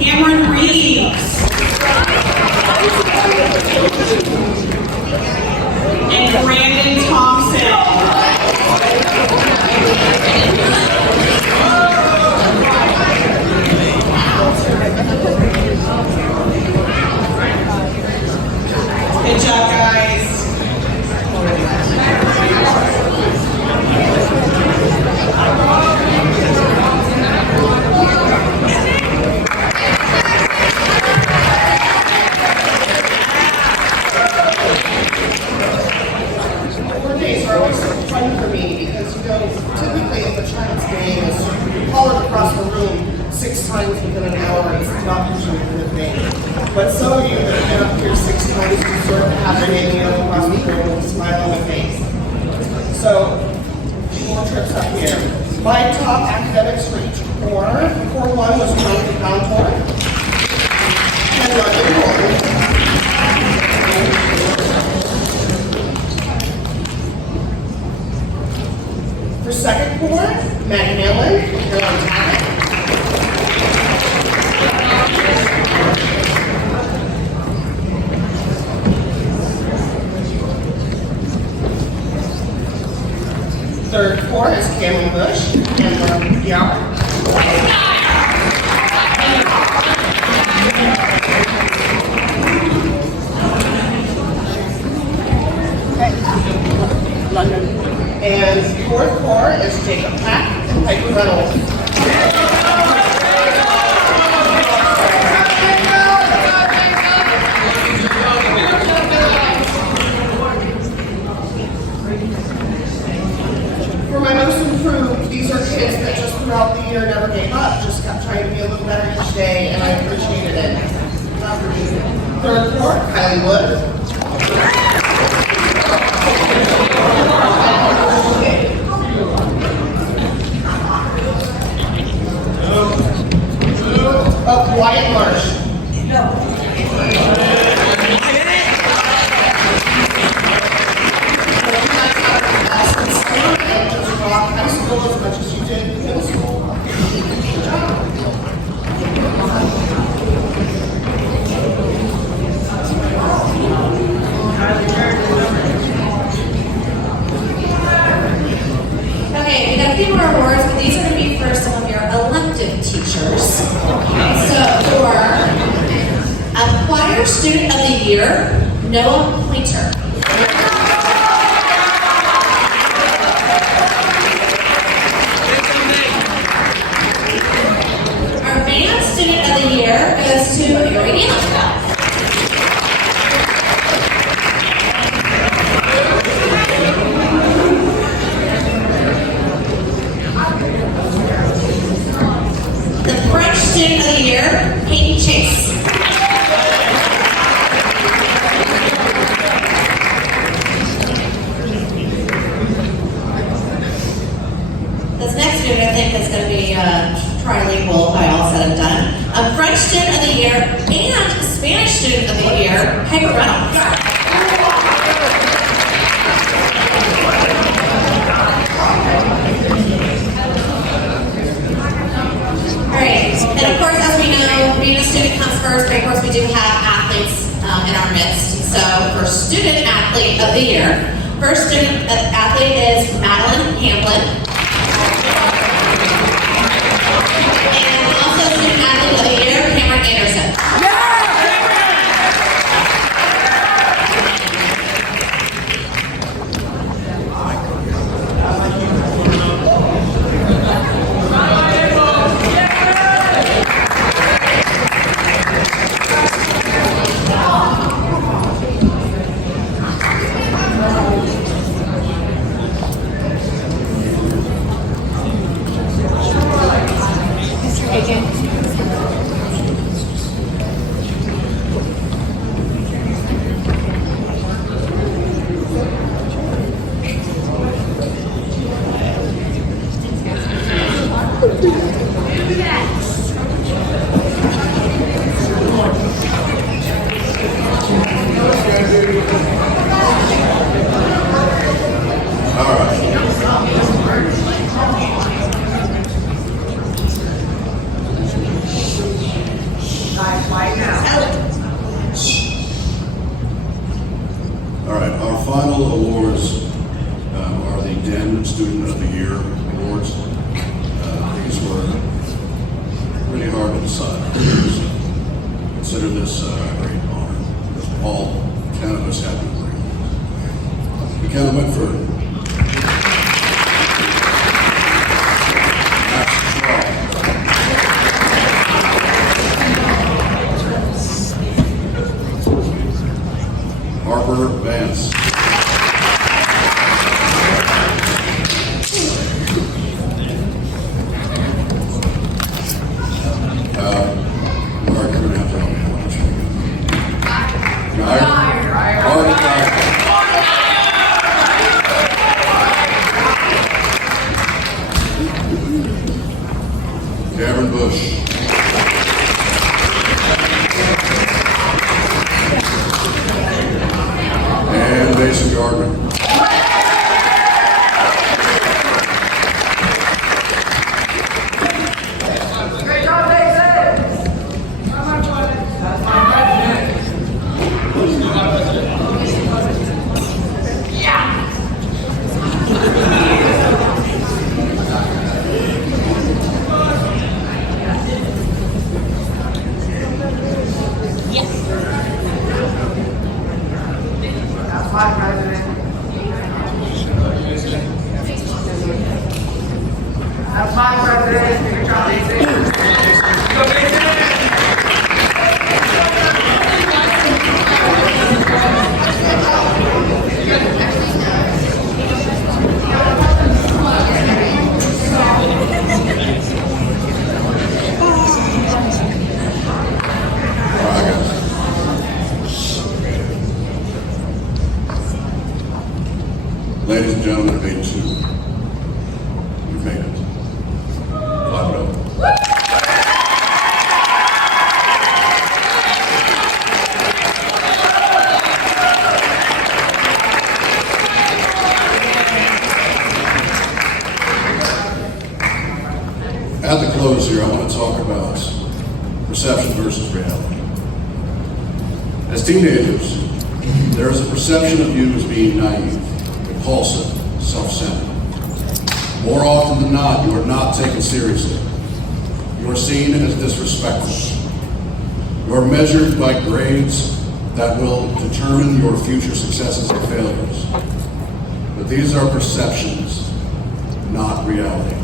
Cameron Reeves. And Brandon Thompson. Good job, guys. Birthdays are always fun for me because, you know, typically if a child's name is called across the room 6 times within an hour. It's not usually a good thing. But some of you that have been up here 6 times deserve to have their name across the room with a smile on their face. So, 4 trips up here. My top academics for each core. Core 1 was Jonathan Contour. And Roger Gordon. For second core, Maggie Hamlin, Caroline Tackett. Third core is Cameron Bush and Lauren Young. London. And fourth core is Jacob Pack and Piper Reynolds. For my most improved, these are kids that just throughout the year never gave up, just kept trying to be a little better each day, and I appreciated it. Third core, Kylie Wood. Of Wyatt Marsh. High school as much as you did middle school. Good job. Okay, we got a few more awards, but these are going to be for some of your elective teachers. So for Choir Student of the Year, Noah Pointer. Our Band Student of the Year goes to Yuri Nielsen. The French Student of the Year, Peyton Chase. This next student I think is going to be trilingual by all said and done. A French Student of the Year and Spanish Student of the Year, Piper Reynolds. Alright, and of course, as we know, being a student comes first, but of course we do have athletes in our midst. So, for Student Athlete of the Year, first student athlete is Madeline Hamlin. And also Student Athlete of the Year, Cameron Anderson. All right, our final awards are the Den Student of the Year awards. These were really hard to decide. Consider this a great honor. All 10 of us have Gavin Bush. And Mason Gardner. Great job, Mason! That's my president. That's my president. Good job, Mason. Go, Mason! Ladies and gentlemen of 8-2, you've made it. Clap it up. At the close here, I want to talk about perception versus reality. As teenagers, there is a perception of you as being naive, impulsive, self-centered. More often than not, you are not taken seriously. You are seen as disrespectful. You are measured by grades that will determine your future successes or failures. But these are perceptions, not reality.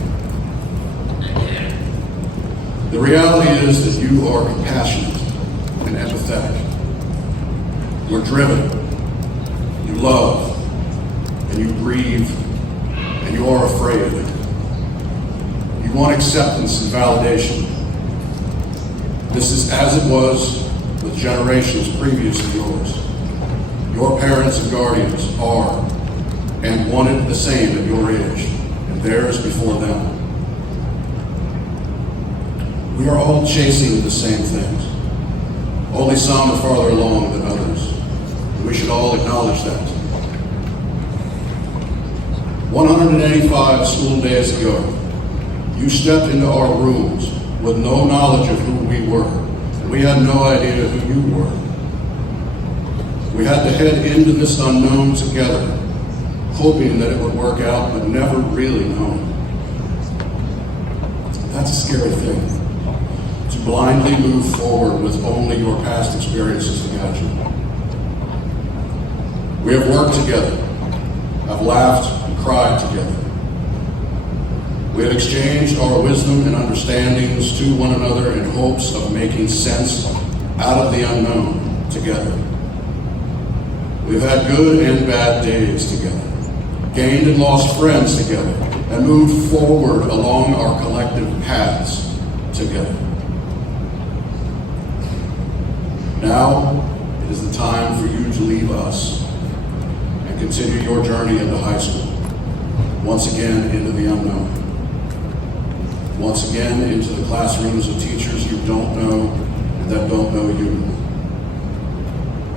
The reality is that you are compassionate and empathetic. You're driven. You love. And you grieve, and you are afraid. You want acceptance and validation. This is as it was with generations previous to yours. Your parents and guardians are and wanted the same at your age, and theirs before them. We are all chasing the same things. Only some are farther along than others. And we should all acknowledge that. 185 school days ago, you stepped into our rooms with no knowledge of who we were, and we had no idea who you were. We had to head into this unknown together, hoping that it would work out, but never really knowing. That's a scary thing, to blindly move forward with only your past experiences to guide you. We have worked together, have laughed and cried together. We have exchanged our wisdom and understandings to one another in hopes of making sense out of the unknown together. We've had good and bad days together, gained and lost friends together, and moved forward along our collective paths together. Now it is the time for you to leave us and continue your journey into high school, once again into the unknown, once again into the classrooms of teachers you don't know and that don't know you.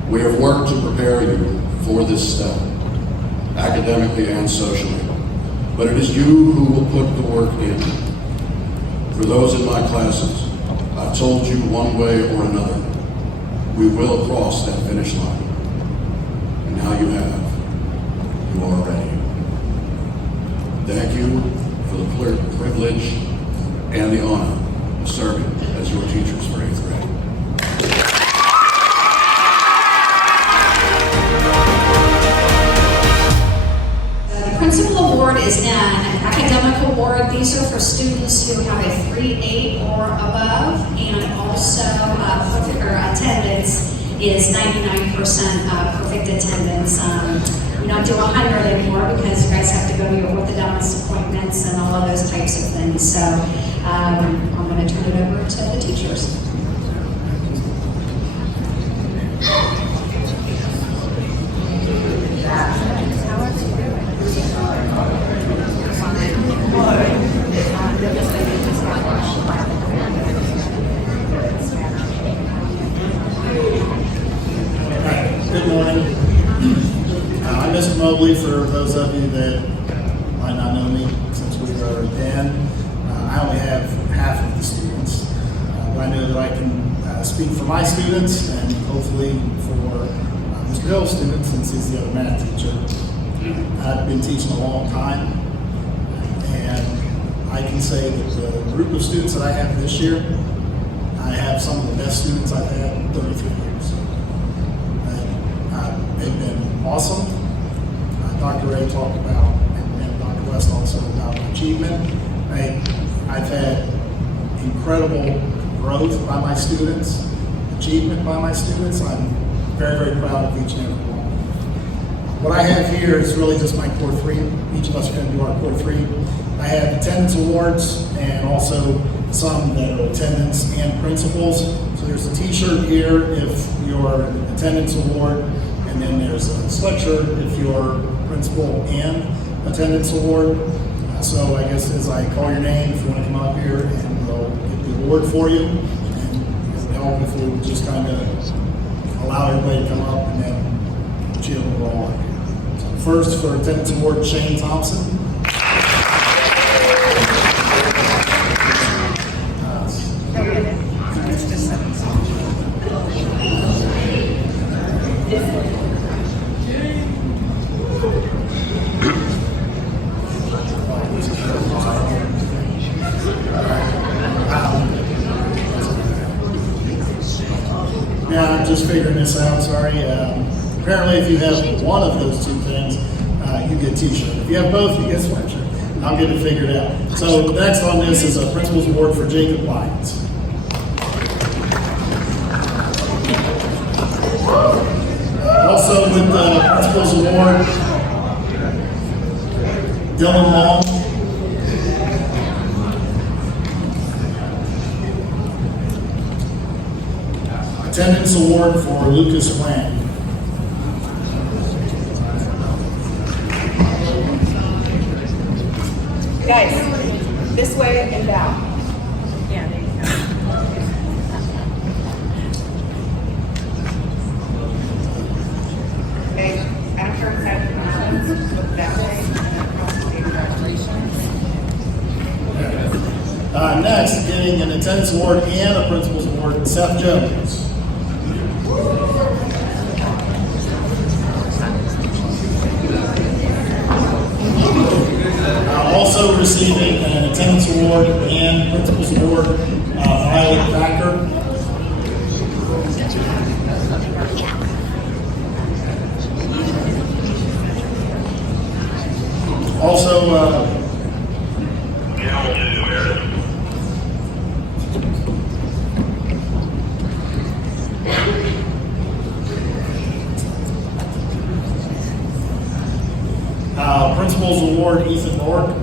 We have worked to prepare you for this step, academically and socially, but it is you who will put the work in. For those in my classes, I've told you one way or another, we will cross that finish line. And now you have. You are ready. Thank you for the privilege and the honor of serving as your teachers for 8th grade. The principal award is an academic award. These are for students who have a 3.8 or above, and also attendance is 99% perfect attendance. We don't do 100 anymore because you guys have to go to your orthodontist appointments and all of those types of things. So I'm going to turn it over to the teachers. that might not know me, since we are 10, I only have half of the students. But I know that I can speak for my students and hopefully for Mr. Hill's students, since he's the other math teacher. I've been teaching a long time, and I can say that the group of students that I have this year, I have some of the best students I've had in 33 years. They've been awesome. Dr. Ray talked about, and Dr. West also, about achievement. I've had incredible growth by my students, achievement by my students. I'm very, very proud of each and every one. What I have here is really just my core three. Each of us are going to do our core three. I have attendance awards and also some that are attendance and principals. So there's a t-shirt here if you're an attendance award, and then there's a sweatshirt if you're principal and attendance award. So I guess as I call your name, if you want to come up here, and we'll get the award for you. And it would help if we would just kind of allow everybody to come up and then chill and roll on here. So first for attendance award, Shane Thompson. Yeah, I'm just figuring this out, sorry. Apparently if you have one of those two things, you get a t-shirt. If you have both, you get a sweatshirt. I'll get it figured out. So next on this is a Principal's Award for Jacob Lyons. Also with the Principal's Award, Dylan Long. Attendance Award for Lucas Wang. Guys, this way and down. Yeah, there you go. Okay, after examinations, look that way, and then across the congratulations. Next, getting an attendance award and a principal's award, Seth Jones. Also receiving an attendance award and principal's award, Violet Thacker. Also, Principal's Award, Ethan Rourke.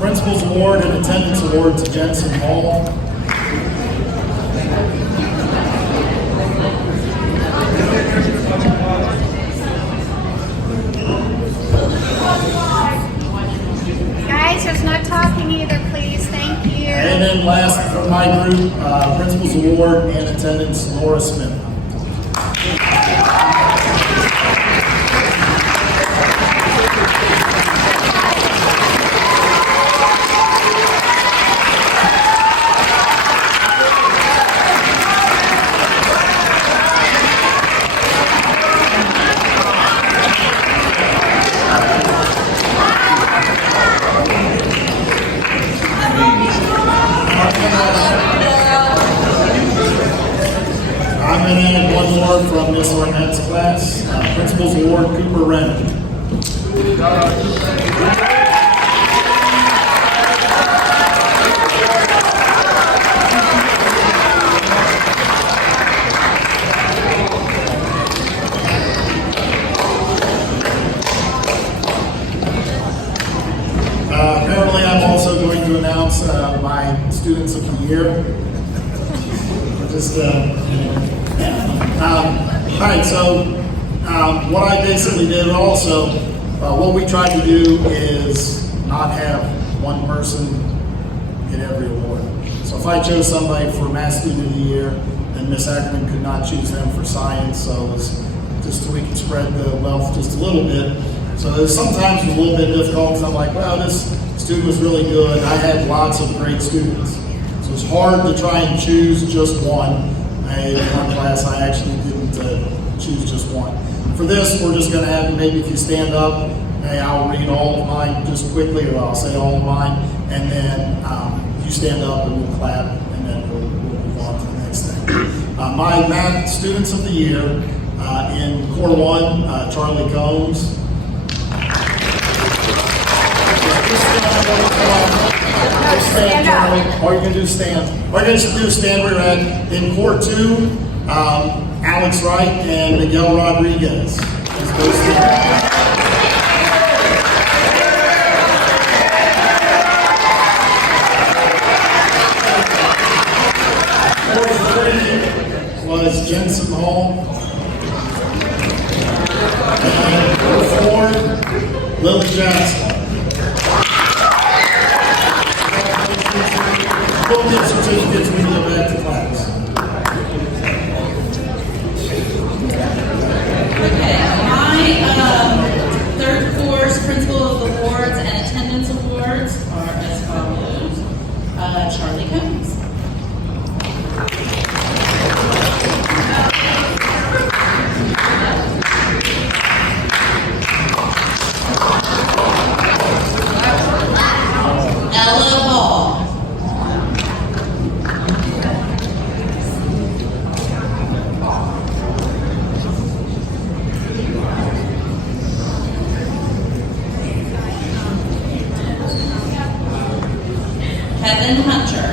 Principal's Award and Attendance Award to Jensen Hall. Guys, there's no talking either, please. Thank you. And then last from my group, Principal's Award and Attendance, Laura Smith. I'm going to add one more from Miss Ornette's class, Principal's Award, Cooper Renner. Apparently, I'm also going to announce my Students of the Year. Just, all right, so what I basically did also, what we tried to do is not have one person get every award. So So if I chose somebody for Math Student of the Year, then Miss Ackerman could not choose them for science, so it was just so we could spread the wealth just a little bit. So it was sometimes a little bit difficult because I'm like, well, this student was really good. I had lots of great students. So it's hard to try and choose just one. In one class, I actually didn't choose just one. For this, we're just going to have, maybe if you stand up, hey, I'll read all of mine just quickly, or I'll say all of mine, and then you stand up and we'll clap, and then we'll move on to the next thing. My Math Students of the Year in Core 1, Charlie Combs. Stand, Charlie. All you're going to do is stand. All you're going to do is stand where you're at. In Core 2, Alex Wright and Miguel Rodriguez. Let's go stand. Was Jensen Hall. And Core 4, Lily Jackson. We'll get certificates when we go back to class. Okay, my third course Principal of Awards and Attendance Awards are as follows. Charlie Combs. Ella Ball. Kevin Hunter.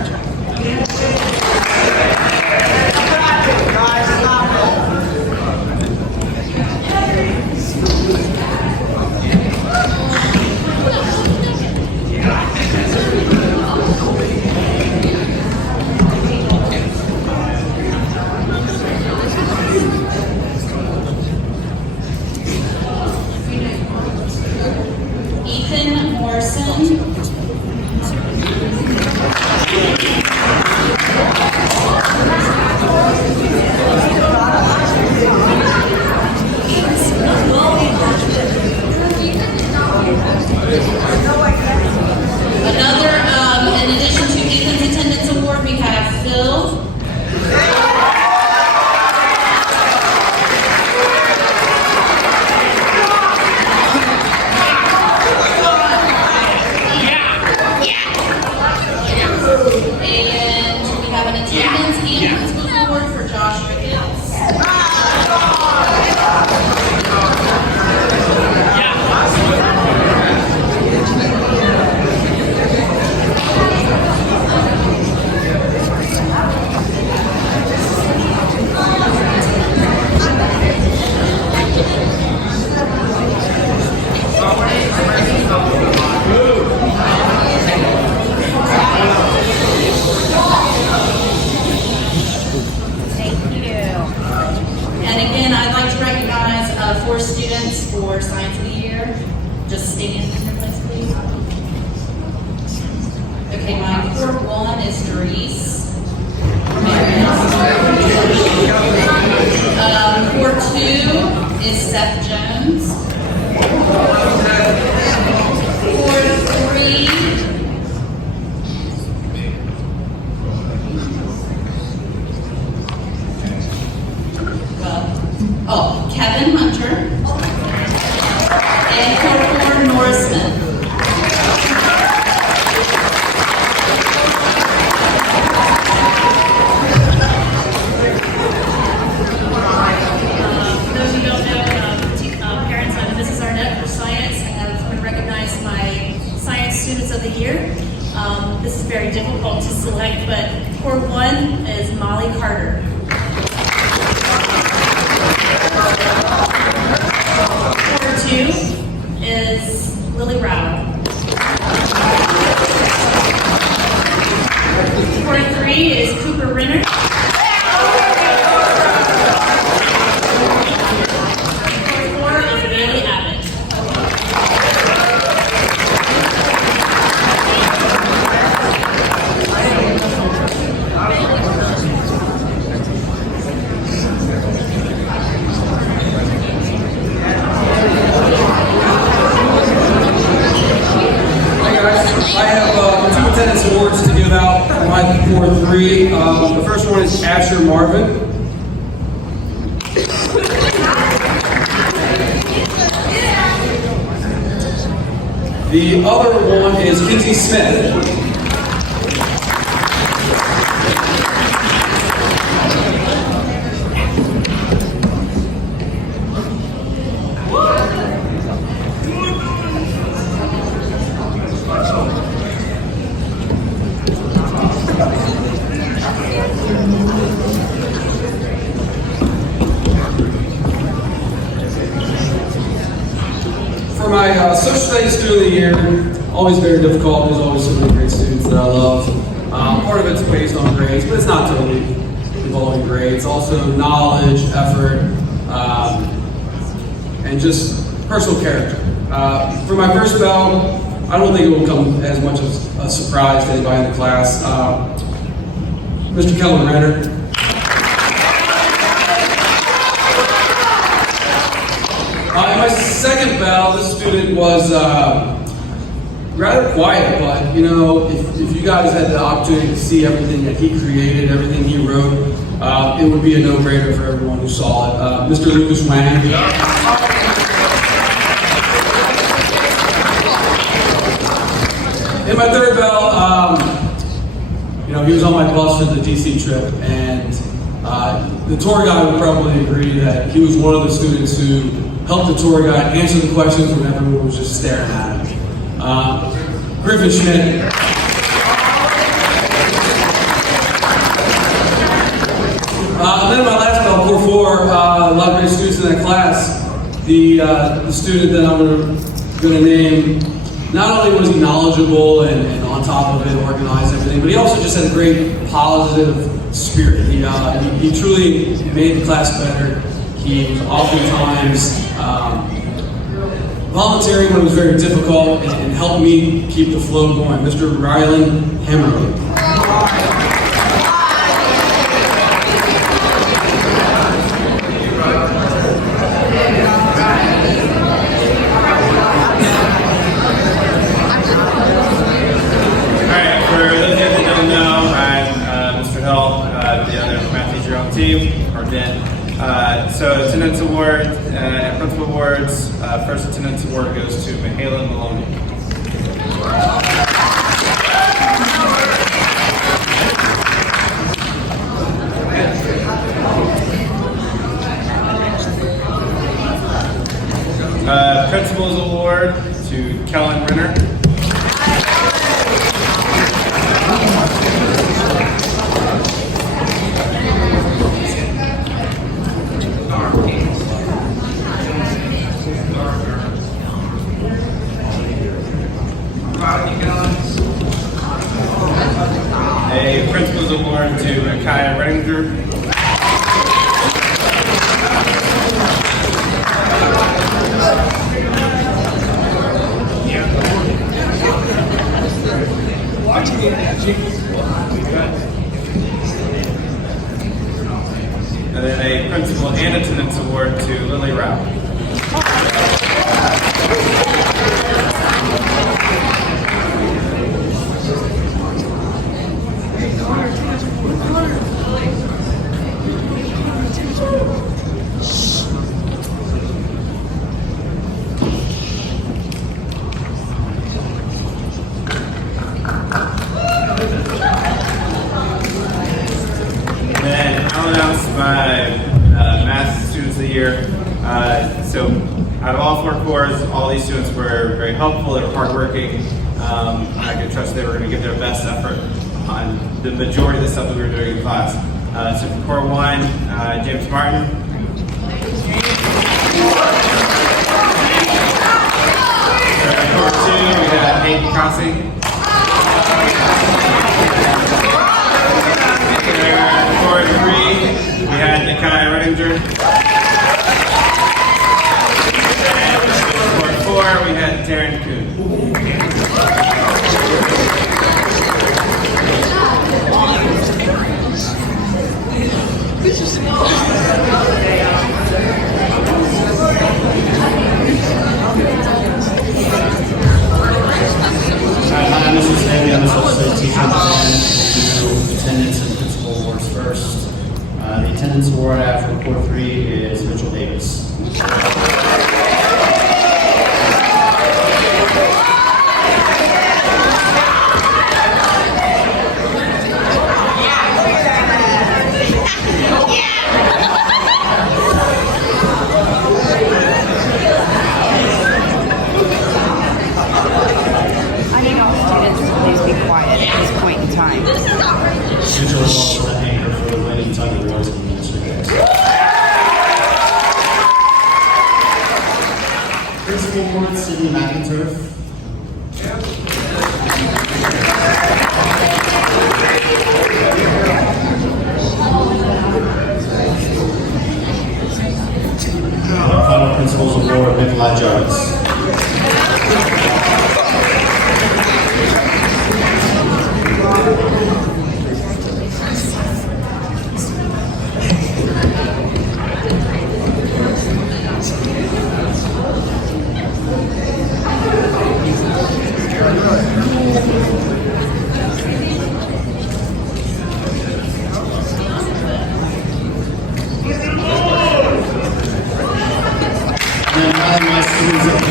Ethan Morrison. Another, in addition to Ethan's attendance award, we have Phil. And we have an attendance and principal award for Josh Ricketts. And again, I'd like to recognize 4 students for Science of the Year. Just stand in your place, please. Okay, my Core 1 is Doris. Core 2 is Seth Jones. Core 3 Kevin Hunter, and Core 4 Norseman. For those who don't know, parents, this is Arnett for science. I'm going to recognize my science students of the year. This is very difficult to select, but Core 1 is Molly Carter. Core 2 is Lily Rao. The other one is Kinsey Smith. For my social studies student of the year, always very difficult. There's always some really great students that I love. Part of it's based on grades, but it's not totally involving grades. Also knowledge, effort, and just personal character. For my first bell, I don't think it will come as much as a surprise to anybody in the class. Mr. Clermont Renner. In my second bell, this student was rather quiet, but you know, if you guys had the opportunity to see everything that he created, everything he wrote, it would be a no-brainer for everyone who saw it. Mr. Lucas Wang. In my third bell, you know, he was on my bus for the DC trip, and the tour guide would probably agree that he was one of the students who helped the tour guide answer the questions when everyone was just staring at him. Griffin Schmidt. Then in my last bell, core 4, a lot of great students in that class. The student that I'm going to name, not only was he knowledgeable and on top of it, organized everything, but he also just had a great positive spirit. He truly made the class better. He was oftentimes volunteering when it was very difficult and helped me keep the flow going. Mr. Rylan Hammerly. So attendance award and principal awards. First attendance award goes to Mahala Maloney. Principal's award to Kellen Renner. A principal's award to Kaya Redinger. And then a principal and attendance award to Lily Rao. So out of all 4 cores, all these students were very helpful, they were hardworking. I could trust they were going to give their best effort on the majority of the stuff that we were doing in class. So for core 1, James Martin. For core 2, we had Hayden Crossing. For core 3, we had Nikai Redinger. We had Darren Kuhn. Hi, I'm Mr. Stanley. I'm the social studies teacher at the attendance and principal awards first. The attendance award I have for core 3 is Mitchell Davis. Principal Award, Sydney McIntyre. Final Principal's Award, Nikolai Jones.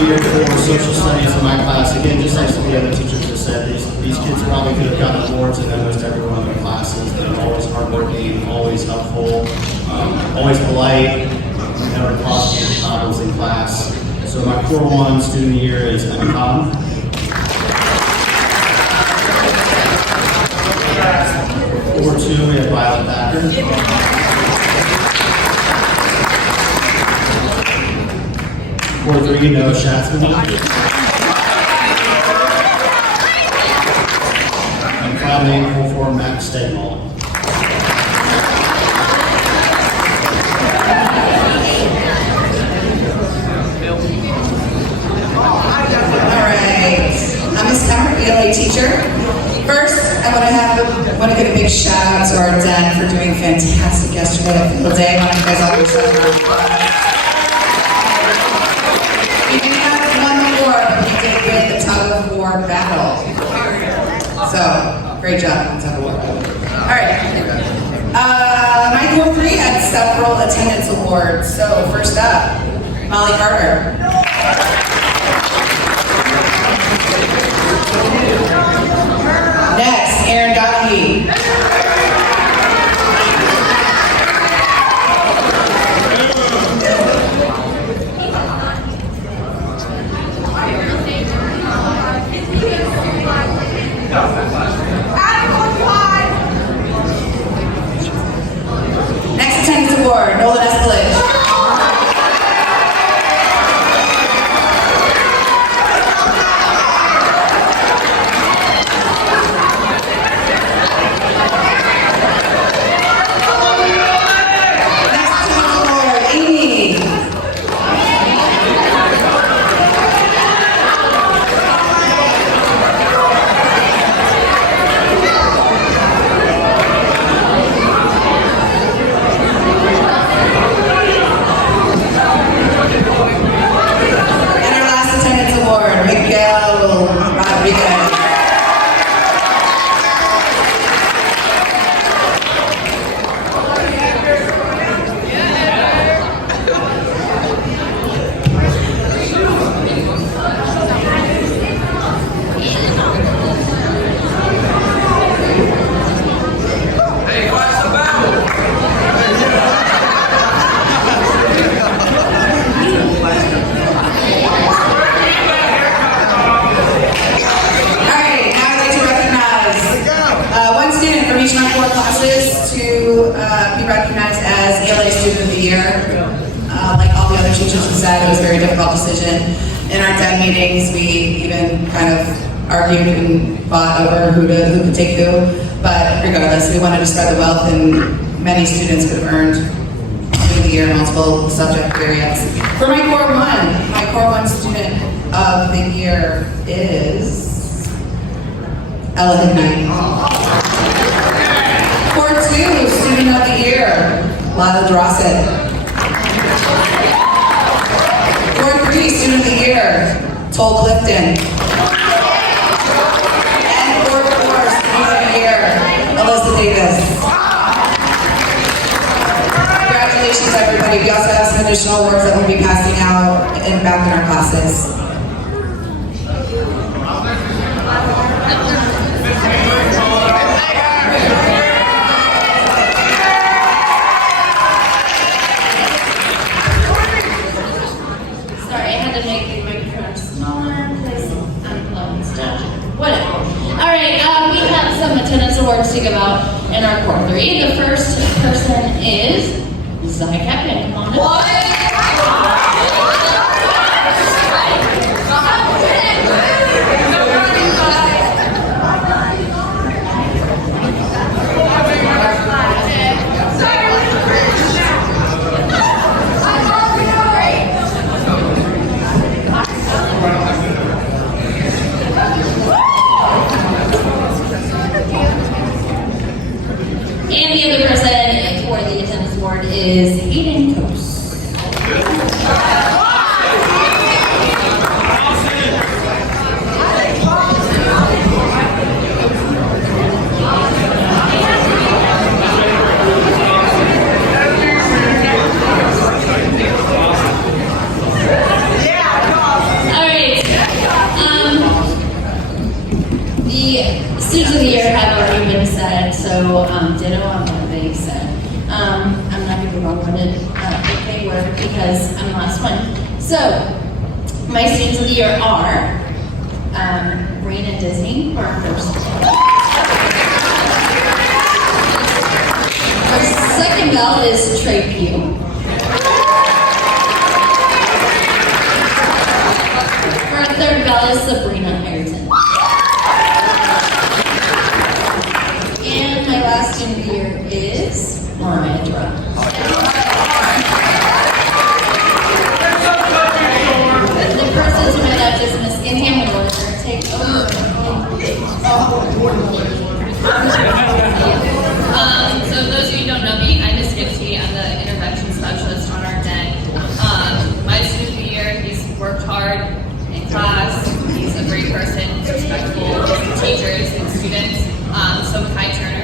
Here for social studies in my class. Again, just like some of the other teachers have said, these kids probably could have gotten awards in almost every one of their classes. They're always hardworking, always helpful, always polite, never cause any problems in class. So my core 1 student year is Emma Khan. Core 2, we have Violet Thacker. Core 3, Noah Schatzman. And finally, Core 4, Max Stegmall. Alright, I'm Miss Summer, ELA teacher. First, I want to give a big shout out to our den for doing fantastic yesterday at Field Day. I want you guys all to celebrate. We didn't have one award, but we did win the tug of war battle. So, great job on the tug of war battle. Alright. My core 3 had several attendance awards. So, first up, Molly Carter. Next, Aaron Gottlieb. Next attendance award, Nolan Espelage. Like all the other teachers have said, it was a very difficult decision. In our DEM meetings, we even kind of argued and fought over who could take who. But regardless, we wanted to spread the wealth, and many students could have earned through the year multiple subject areas. For my core 1 student of the year is Ella Hignite. Core 2 student of the year, Lila Drossett. Core 3 student of the year, Toll Clifton. And Core 4 student of the year, Alyssa Davis. Congratulations, everybody. We also have some additional awards that we'll be passing out back in our classes. Sorry, I had to make the microphone smaller because I'm blowing stuff. Whatever. All right, we have some attendance awards to give out in our core 3. The first person is Zai Captain. Come on up. because I'm the last one. So, my students of the year are Brina Disney, our first. Our second bell is Trey Pugh. Our third bell is Sabrina Ayrton. And my last student of the year is Mariah Durant. The person to my left is Miss Inham, and we're going to take over. So those of you who don't know me, I'm Miss Gifty. I'm the intervention specialist on our deck. My student of the year, he's worked hard in class. He's a great person. He's respectful to teachers and students. So Kai Turner.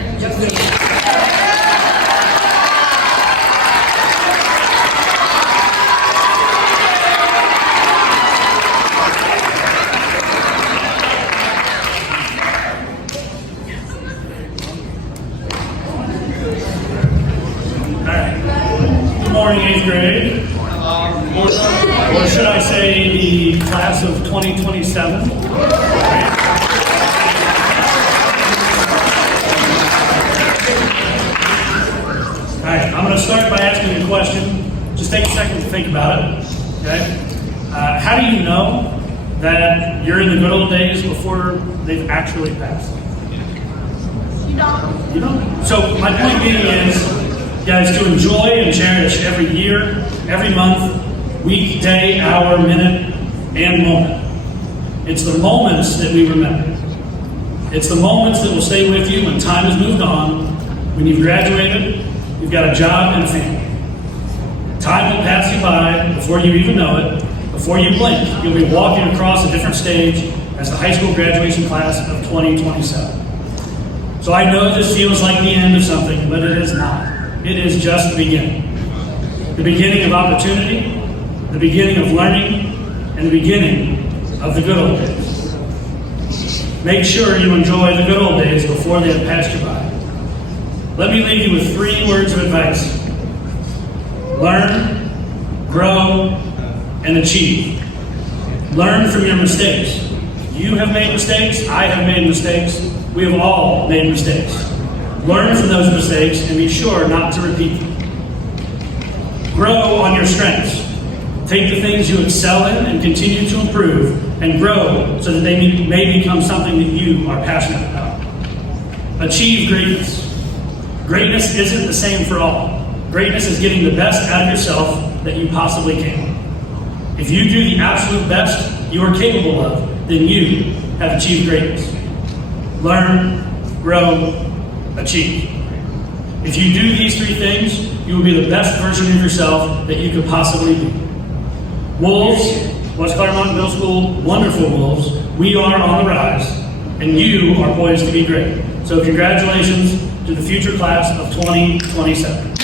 Good morning, 8th grade. Or should I say the class of 2027? Alright, I'm going to start by asking a question. Just take a second to think about it. Okay? How do you know that you're in the good old days before they've actually passed? You don't. So my point being is, guys, to enjoy and cherish every year, every month, week, day, hour, minute, and moment. It's the moments that we remember. It's the moments that will stay with you when time has moved on, when you've graduated, you've got a job and a family. Time will pass you by before you even know it. Before you blink, you'll be walking across a different stage as the high school graduation class of 2027. So I know this feels like the end of something, but it is not. It is just the beginning. The beginning of opportunity, the beginning of learning, and the beginning of the good old days. Make sure you enjoy the good old days before they have passed you by. Let me leave you with 3 words of advice. Learn, grow, and achieve. Learn from your mistakes. You have made mistakes, I have made mistakes, we have all made mistakes. Learn from those mistakes and be sure not to repeat them. Grow on your strengths. Take the things you excel in and continue to improve and grow so that they may become something that you are passionate about. Achieve greatness. Greatness isn't the same for all. Greatness is getting the best out of yourself that you possibly can. If you do the absolute best you are capable of, then you have achieved greatness. Learn, grow, achieve. If you do these 3 things, you will be the best version of yourself that you could possibly be. Wolves, West Clermont Middle School, wonderful Wolves, we are on the rise, and you are poised to be great. So congratulations to the future class of 2027.